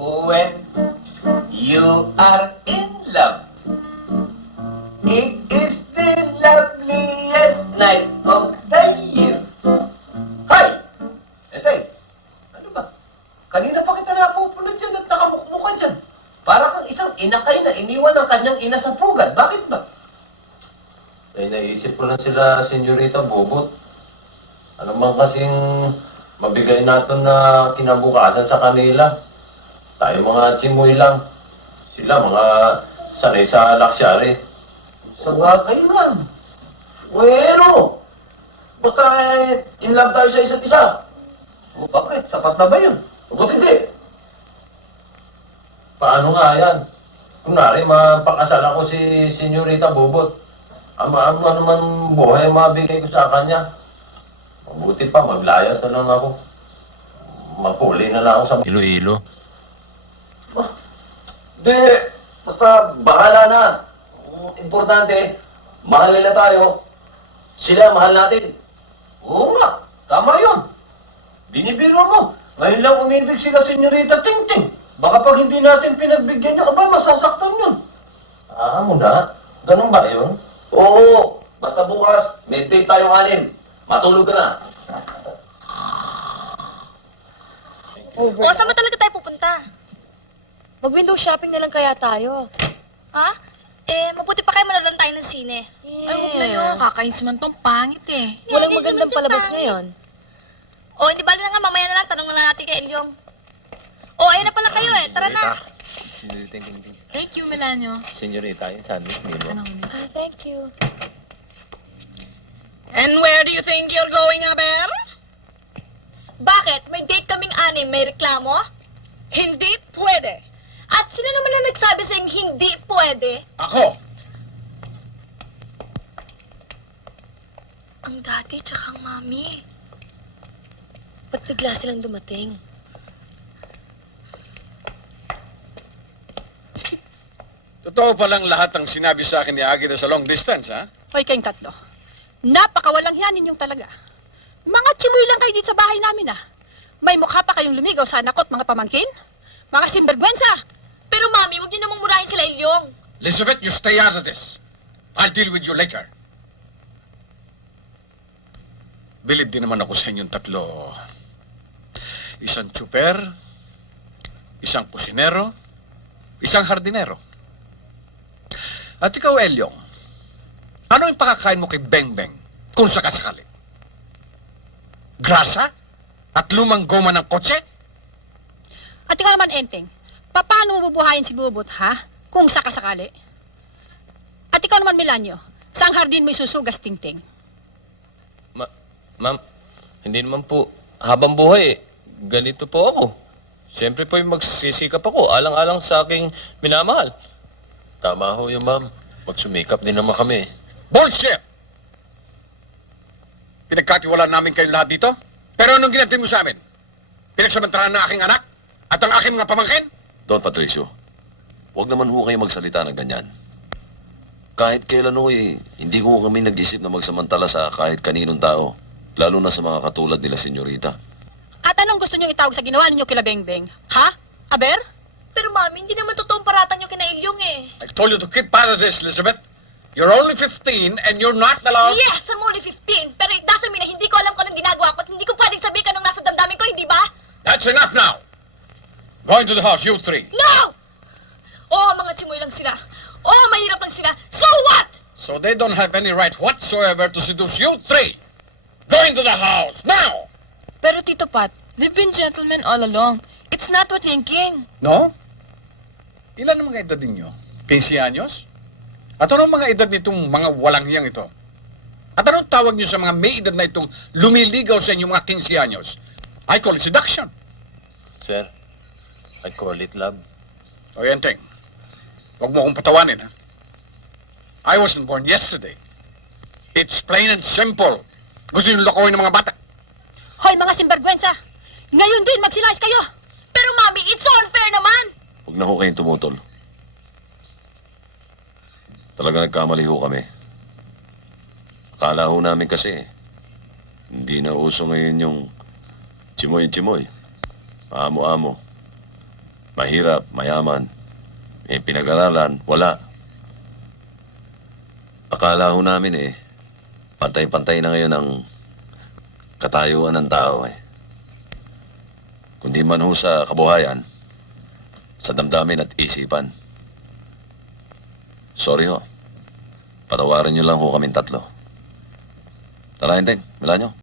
When you are in love, it is the loveliest night of the year. Hoy! Etay, ano ba? Kanina pa kita napupunod dyan at nakamukmukan dyan. Para kang isang inakay na iniwan ng kanyang ina sa pugad. Bakit ba? Eh, naisip ko lang sila, Senyorita Bobot. Ano man kasing mabigay natin na kinabukasan sa kanila. Tayo mga chimoy lang. Sila mga sanay sa laksari. Sa bagay lang. Bueno, basta in love tayo sa isa't isa. O bakit? Sapat na ba yun? O ba't hindi? Paano nga yan? Kunwari, mapakasal ako si Senyorita Bobot. Ano naman buhay ang mabigay ko sa kanya. Mabuti pa, maglayas na lang ako. Mapuli na lang ako sa Iloilo. Hindi, basta bahala na. Ang importante, mahal nila tayo. Sila, mahal natin. Oo nga, tama yun. Binibiro mo. Ngayon lang umibig sila, Senyorita Tingting. Baka pag hindi natin pinagbigyan nyo, abay, masasaktan yun. Ah, muna? Ganun ba yun? Oo, basta bukas, may date tayong anim. Matulog ka na. O, saan ba talaga tayo pupunta? Mag-window shopping na lang kaya tayo. Ha? Mabuti pa kayo manood tayo ng sine. Ay, huwag na yun. Kakainis man tong pangit eh. Walang magandang palabas ngayon. O, hindi bali na nga, mamaya na lang, tanong na lang natin kay Elyong. O, ayun na pala kayo eh, tara na. Thank you, Melanio. Senyorita, yung sandwich nilo. Thank you. And where do you think you're going, Aber? Bakit? May date kaming anim, may reklamo? Hindi pwede. At sino naman na nagsabi sa'yong hindi pwede? Ako! Ang daddy tsaka ang mami. Ba't bigla silang dumating? Totoo palang lahat ang sinabi sa akin ni Agida sa long distance, ha? Hoy, kayong tatlo. Napakawalang hiya ninyong talaga. Mga chimoy lang kayo dito sa bahay namin, ah. May mukha pa kayong lumigaw sa anak ko at mga pamangkin? Mga sinvergwensa! Pero mami, huwag niyo namang murahin sila Elyong. Elizabeth, you stay out of this. I'll deal with you later. Bilib din naman ako sa inyong tatlo. Isang tsuper, isang kusinero, isang hardinero. At ikaw, Elyong, ano yung pakakain mo kay Beng Beng kung sakasakali? Grasa? At lumang goma ng kotse? At ikaw naman, Enteng, paano mo bubuhayin si Bubot, ha? Kung sakasakali. At ikaw naman, Melanio, saang hardin mo isusugas, Tingting? Ma'am, hindi naman po. Habang buhay, ganito po ako. Siyempre po yung magsisikap ako, alang-alang sa aking minamahal. Tama ho yung ma'am. Magsumikap din naman kami. Bullshit! Pinagkatiwalaan namin kayong lahat dito? Pero anong ginantin mo sa amin? Pinagsamantalahan na aking anak? At ang aking mga pamangkin? Don Patricio, huwag naman ho kayo magsalita ng ganyan. Kahit kailan ho hindi ko kami nag-isip na magsamantala sa kahit kaninong tao. Lalo na sa mga katulad nila, Senyorita. At anong gusto niyong itawag sa ginawa ninyo kila Beng Beng? Ha? Aber? Pero mami, hindi naman totoong paratang yung kina Elyong eh. I told you to keep out of this, Elizabeth. You're only 15 and you're not allowed... Yes, I'm only 15. Pero it doesn't mean na hindi ko alam kung anong ginagawa ko at hindi ko pwedeng sabihin kung anong nasa damdamin ko, hindi ba? That's enough now! Go into the house, you three. No! Oo, mga chimoy lang sila. Oo, mahirap lang sila. So what? So they don't have any right whatsoever to seduce you three. Go into the house, now! Pero Tito Pat, they've been gentlemen all along. It's not what thinking. No? Ilan ang mga edad ninyo? 15 anyos? At anong mga edad nitong mga walang hiyang ito? At anong tawag niyo sa mga may edad na itong lumiligaw sa inyong mga 15 anyos? I call it seduction. Sir, I call it love. O yan, Teng. Huwag mo akong patawanin, ha? I wasn't born yesterday. It's plain and simple. Gusto niyo lokohin ng mga bata. Hoy, mga sinvergwensa! Ngayon din, magsilayas kayo! Pero mami, it's so unfair naman! Huwag na ho kayong tumutol. Talaga nagkamali ho kami. Akala ho namin kasi, hindi na uso ngayon yung chimoy-chimoy. Maamo-amo. Mahirap, mayaman. May pinag-aralan, wala. Akala ho namin pantay-pantay na ngayon ang katayuan ng tao Kundi man ho sa kabuhayan, sa damdamin at isipan. Sorry ho. Patawarin niyo lang ho kaming tatlo. Tara, Enteng. Melanio.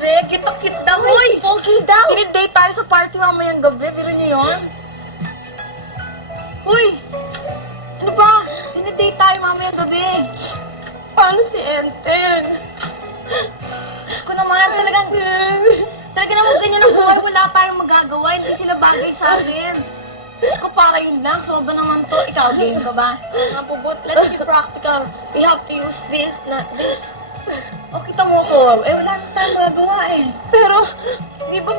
Pre, kita-kit daw. Uy, pogi daw. Dinidate tayo sa party mamayang gabi. Biro niyo yun? Uy, ano ba? Dinidate tayo mamayang gabi. Paano si Enteng? Diyos ko naman, talaga naman ganyan ang buhay. Wala tayong magagawa. Hindi sila bagay sa akin. Diyos ko, para yun lang. Soba naman to. Ikaw, game ka ba? Nga po, but let's be practical. We have to use this, not this. O, kita mo ko. Eh, wala na tayong magagawa eh. Pero, di ba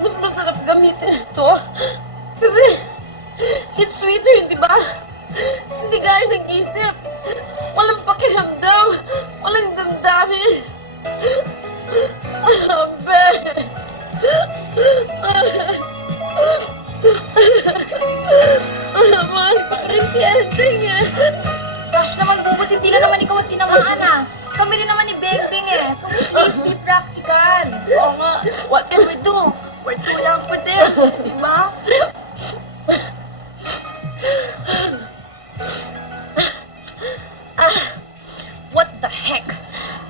mas masarap gamitin ito? Kasi, it's sweeter, di ba? Hindi gaya ng isip. Walang pakiramdam. Walang damdamin. Abe. Mahal pa rin si Enteng eh. Gosh naman, Bubot, hindi na naman ikaw ang tinamaan ah. Kami rin naman ni Beng Beng eh. So please be practical. Oo nga, what can we do? We're too young for them, di ba? What the heck?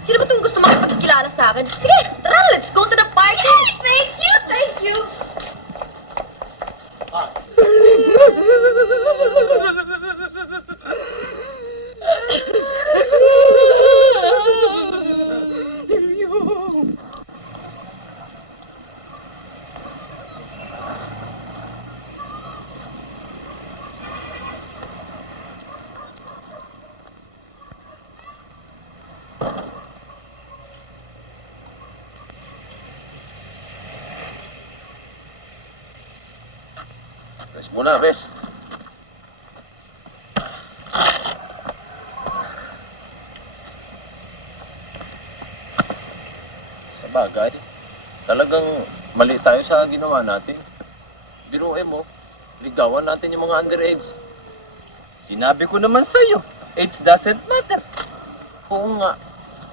Sino ba itong gusto makipagkilala sa akin? Sige, tara, let's go to the party! Thank you! Thank you! Rest muna, rest. Sa bagay, talagang mali tayo sa ginawa natin. Biruin mo, ligawan natin yung mga underage. Sinabi ko naman sa'yo, age doesn't matter. Oo nga,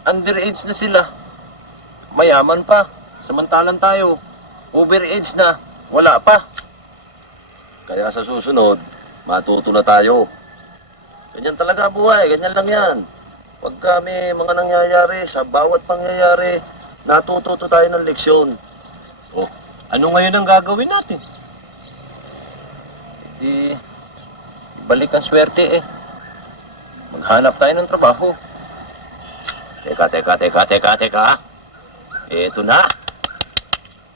underage na sila. Mayaman pa, samantalang tayo, overage na, wala pa. Kaya sa susunod, matuto na tayo. Ganyan talaga buhay, ganyan lang yan. Pag kami mga nangyayari, sa bawat pangyayari, natututo tayo ng leksyon. Oh, ano ngayon ang gagawin natin? Di, balik ang swerte eh. Maghanap tayo ng trabaho. Teka. Ito na.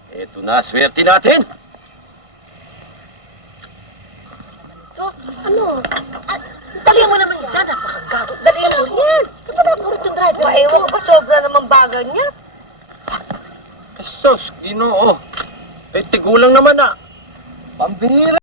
Ito na, swerte natin. Ano? Dalihan mo naman dyan, napakagago. Dalihan mo yan. Di ba napuro itong driver? Ewan ko pa, sobra naman bagal niya. Sos, Ginoo. Eh, tigulang naman ah. Pambihira